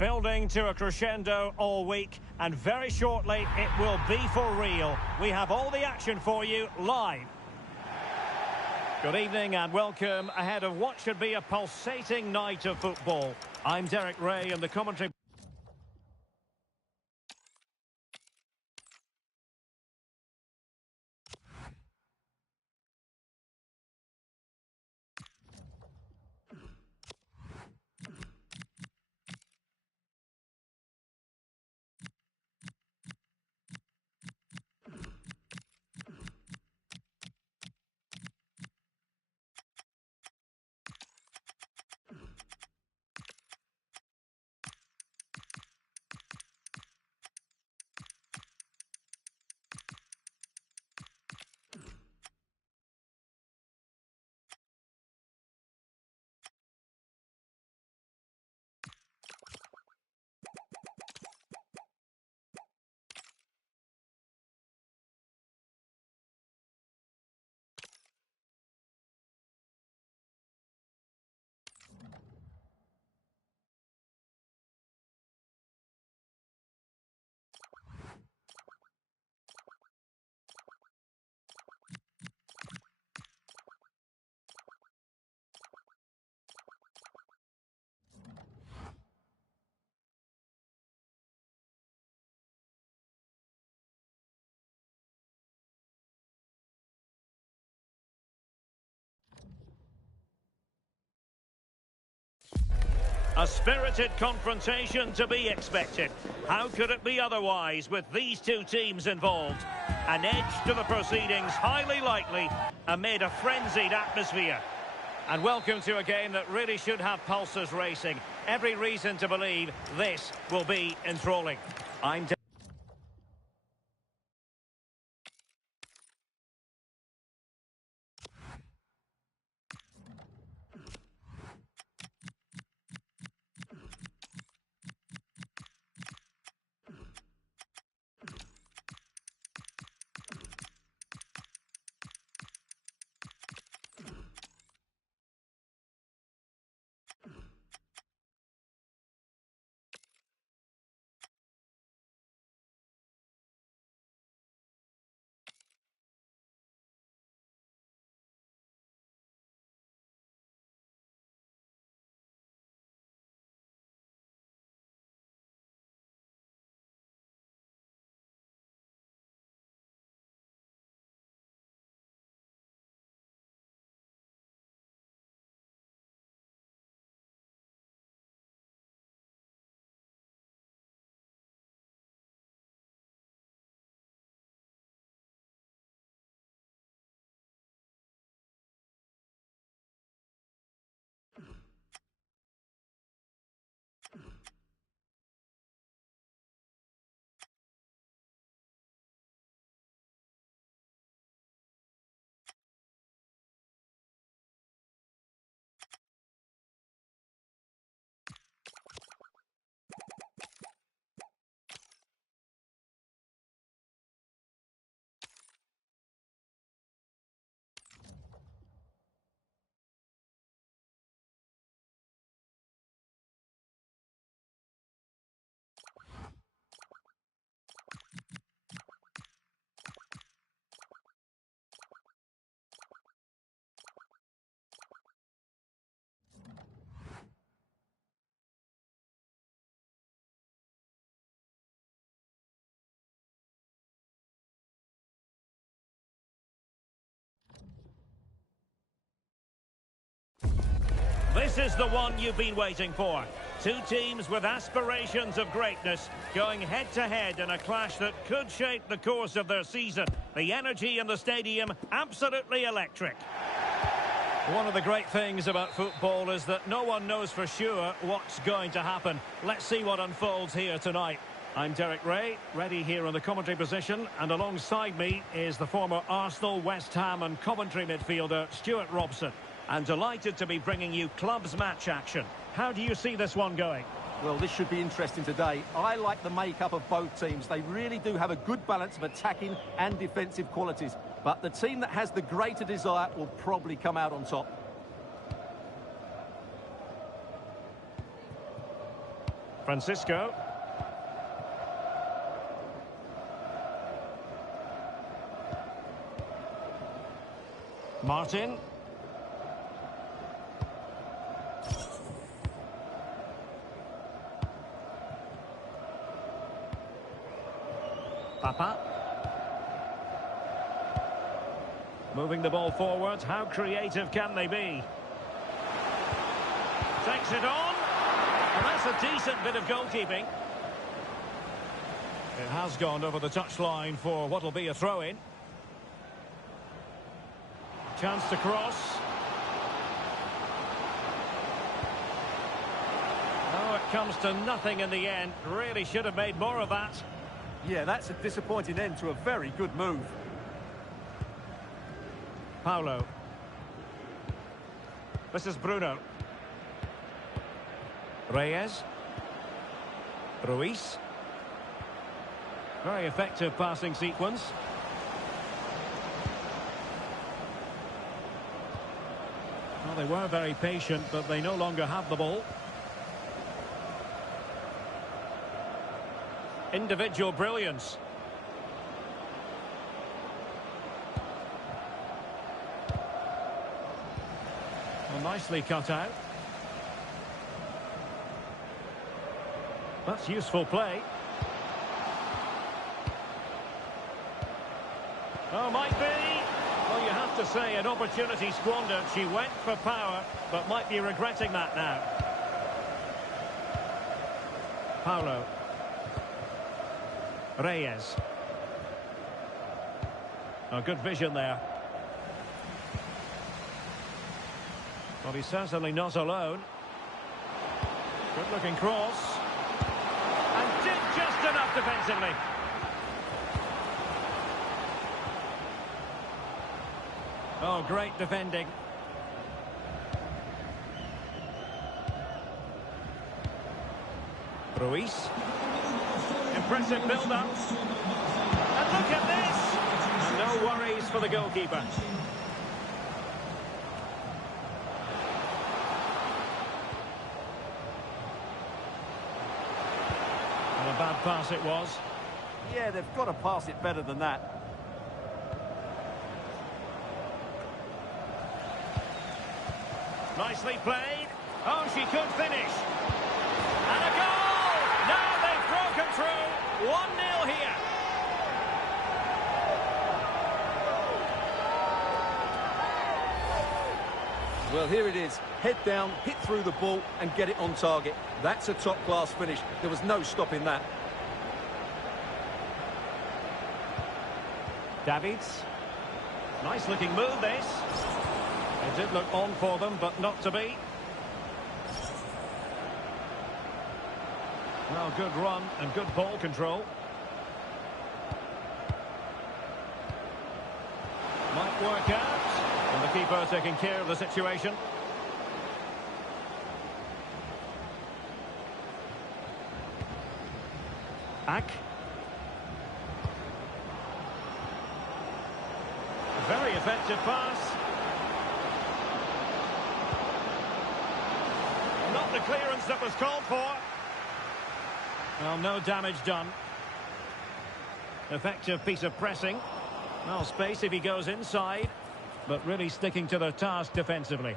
building to a crescendo all week, and very shortly it will be for real. We have all the action for you live. Good evening and welcome ahead of what should be a pulsating night of football. I'm Derek Ray in the commentary. A spirited confrontation to be expected. How could it be otherwise with these two teams involved? An edge to the proceedings, highly likely, amid a frenzied atmosphere. And welcome to a game that really should have pulses racing. Every reason to believe this will be enthralling. I'm This is the one you've been waiting for. Two teams with aspirations of greatness going head-to-head in a clash that could shape the course of their season. The energy in the stadium, absolutely electric. One of the great things about football is that no one knows for sure what's going to happen. Let's see what unfolds here tonight. I'm Derek Ray, ready here in the commentary position, and alongside me is the former Arsenal, West Ham and Coventry midfielder Stuart Robson. And delighted to be bringing you clubs match action. How do you see this one going? Well, this should be interesting today. I like the makeup of both teams. They really do have a good balance of attacking and defensive qualities. But the team that has the greater desire will probably come out on top. Francisco. Martin. Papa. Moving the ball forward. How creative can they be? Takes it on. And that's a decent bit of goalkeeping. It has gone over the touchline for what will be a throw-in. Chance to cross. Oh, it comes to nothing in the end. Really should have made more of that. Yeah, that's a disappointing end to a very good move. Paulo. This is Bruno. Reyes. Ruiz. Very effective passing sequence. Well, they were very patient, but they no longer have the ball. Individual brilliance. Well, nicely cut out. That's useful play. Oh, might be. Well, you have to say an opportunity squandered. She went for power, but might be regretting that now. Paulo. Reyes. Oh, good vision there. Well, he's certainly not alone. Good-looking cross. And did just enough defensively. Oh, great defending. Ruiz. Impressive build-up. And look at this! And no worries for the goalkeeper. And a bad pass it was. Yeah, they've got to pass it better than that. Nicely played. Oh, she could finish. And a goal! Now they've broken through. 1-0 here. Well, here it is. Head down, hit through the ball and get it on target. That's a top-class finish. There was no stopping that. Davids. Nice looking move, this. It did look on for them, but not to be. Well, good run and good ball control. Might work out. And the keeper taking care of the situation. Ack. Very effective pass. Not the clearance that was called for. Well, no damage done. Effective piece of pressing. Well, space if he goes inside, but really sticking to the task defensively.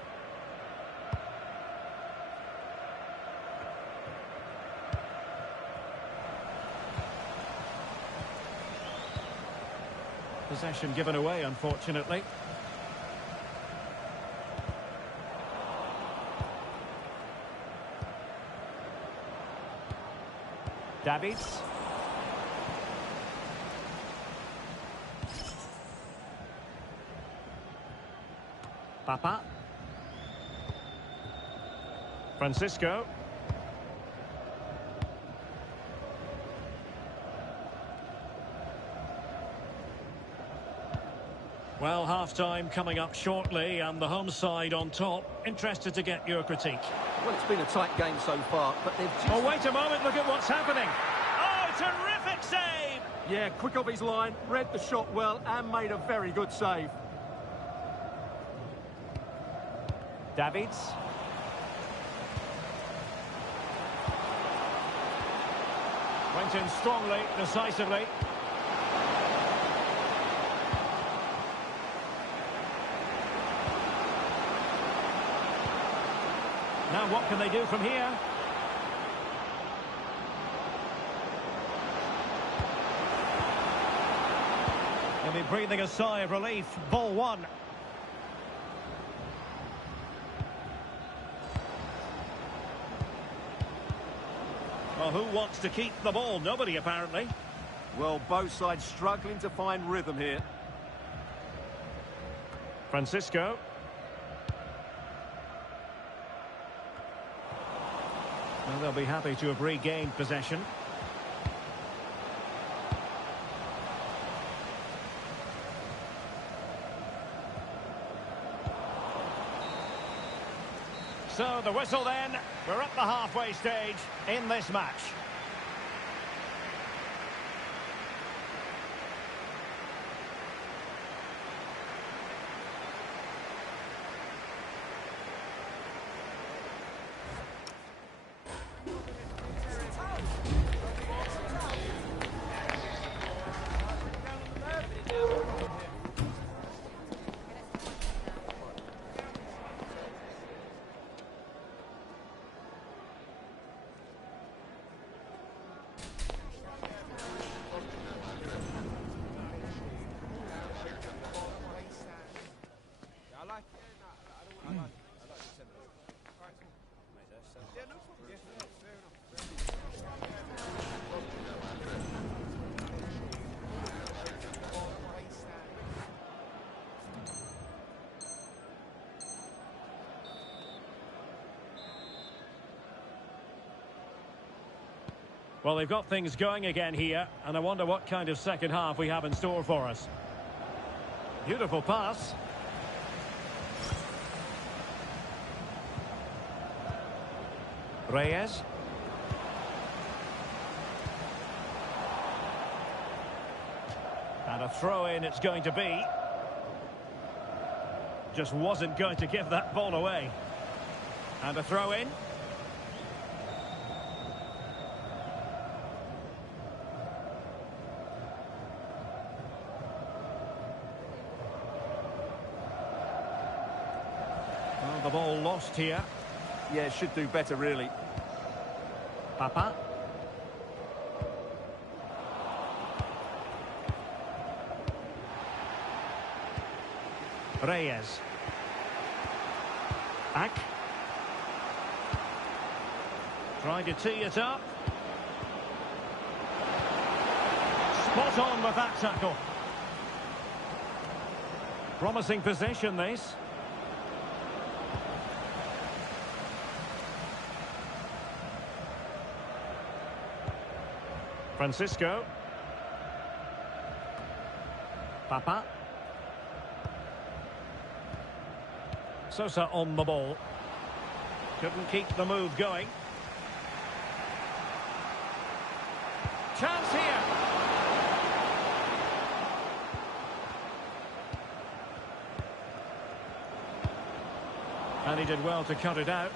Possession given away, unfortunately. Davids. Papa. Francisco. Well, half-time coming up shortly and the home side on top. Interested to get your critique. Well, it's been a tight game so far, but they've just... Oh, wait a moment, look at what's happening. Oh, terrific save! Yeah, quick off his line, read the shot well and made a very good save. Davids. Went in strongly, decisively. Now what can they do from here? They'll be breathing a sigh of relief. Ball one. Well, who wants to keep the ball? Nobody, apparently. Well, both sides struggling to find rhythm here. Francisco. Well, they'll be happy to have regained possession. So the whistle then. We're at the halfway stage in this match. Well, they've got things going again here, and I wonder what kind of second half we have in store for us. Beautiful pass. Reyes. And a throw-in it's going to be. Just wasn't going to give that ball away. And a throw-in. Well, the ball lost here. Yeah, should do better, really. Papa. Reyes. Back. Trying to tee it up. Spot on with that tackle. Promising possession, this. Francisco. Papa. Sosa on the ball. Couldn't keep the move going. Chance here. And he did well to cut it out.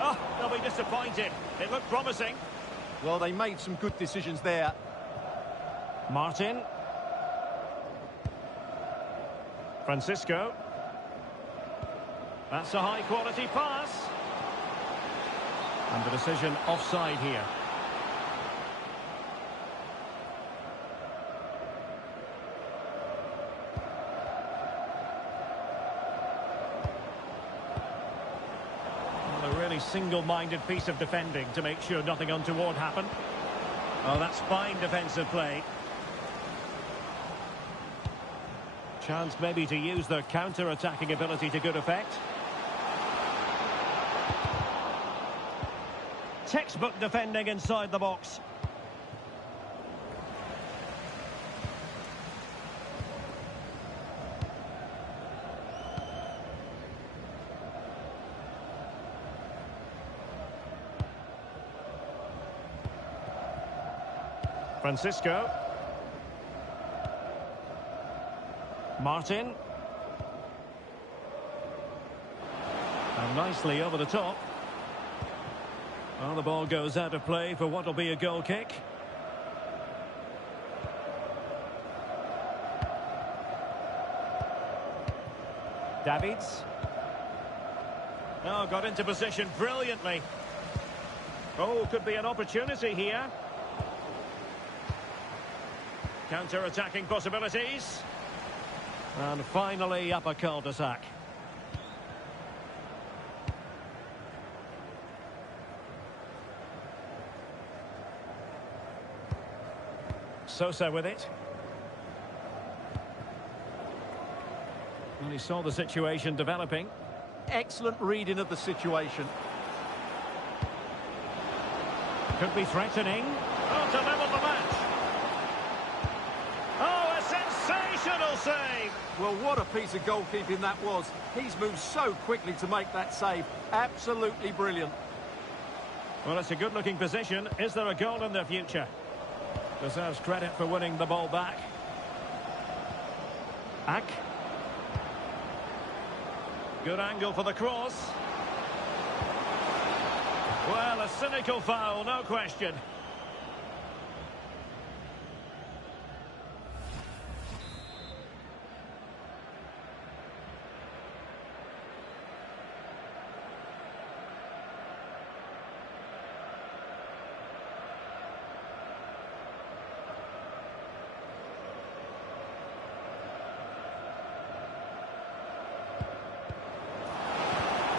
Oh, they'll be disappointed. It looked promising. Well, they made some good decisions there. Martin. Francisco. That's a high-quality pass. And the decision offside here. Well, a really single-minded piece of defending to make sure nothing untoward happened. Oh, that's fine defensive play. Chance maybe to use their counter-attacking ability to good effect. Textbook defending inside the box. Francisco. Martin. And nicely over the top. Well, the ball goes out of play for what will be a goal kick. Davids. Oh, got into position brilliantly. Oh, could be an opportunity here. Counter-attacking possibilities. And finally up a cul-de-sac. Sosa with it. And he saw the situation developing. Excellent reading of the situation. Could be threatening. Oh, to level the match. Oh, a sensational save. Well, what a piece of goalkeeping that was. He's moved so quickly to make that save. Absolutely brilliant. Well, it's a good-looking position. Is there a goal in the future? Deserves credit for winning the ball back. Ack. Good angle for the cross. Well, a cynical foul, no question.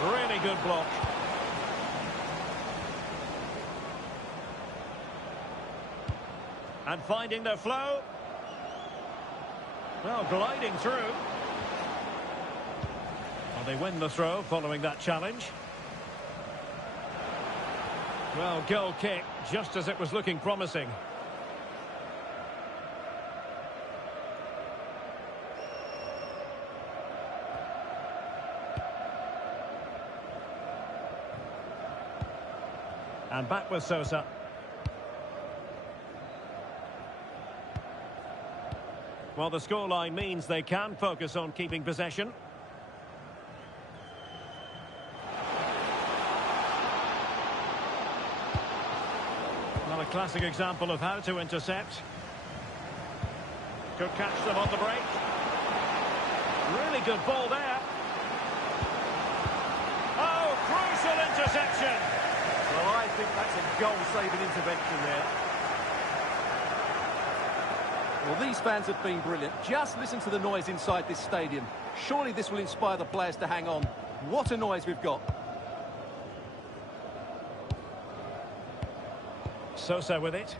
Really good block. And finding their flow. Well, gliding through. Well, they win the throw following that challenge. Well, goal kick, just as it was looking promising. And back with Sosa. Well, the scoreline means they can focus on keeping possession. Well, a classic example of how to intercept. Could catch them on the break. Really good ball there. Oh, crucial interception. Well, I think that's a goal-saving intervention there. Well, these fans have been brilliant. Just listen to the noise inside this stadium. Surely this will inspire the players to hang on. What a noise we've got. Sosa with it.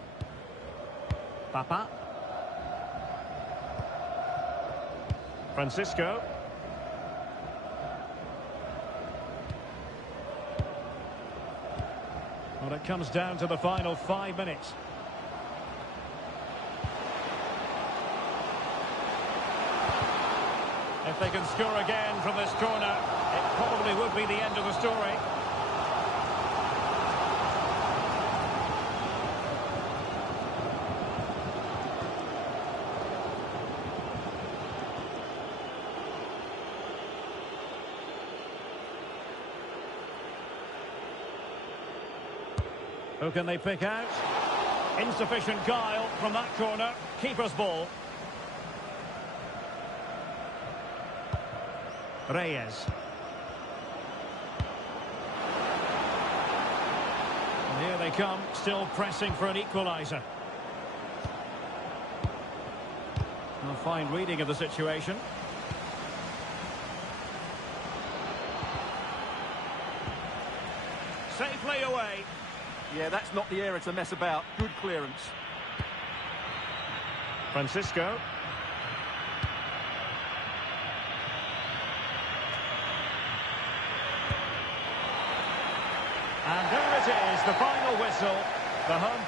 Papa. Francisco. Well, it comes down to the final 5 minutes. If they can score again from this corner, it probably would be the end of the story. Who can they pick out? Insufficient guile from that corner. Keeper's ball. Reyes. And here they come, still pressing for an equaliser. A fine reading of the situation. Safely away. Yeah, that's not the area to mess about. Good clearance. Francisco. And there it is, the final whistle. The home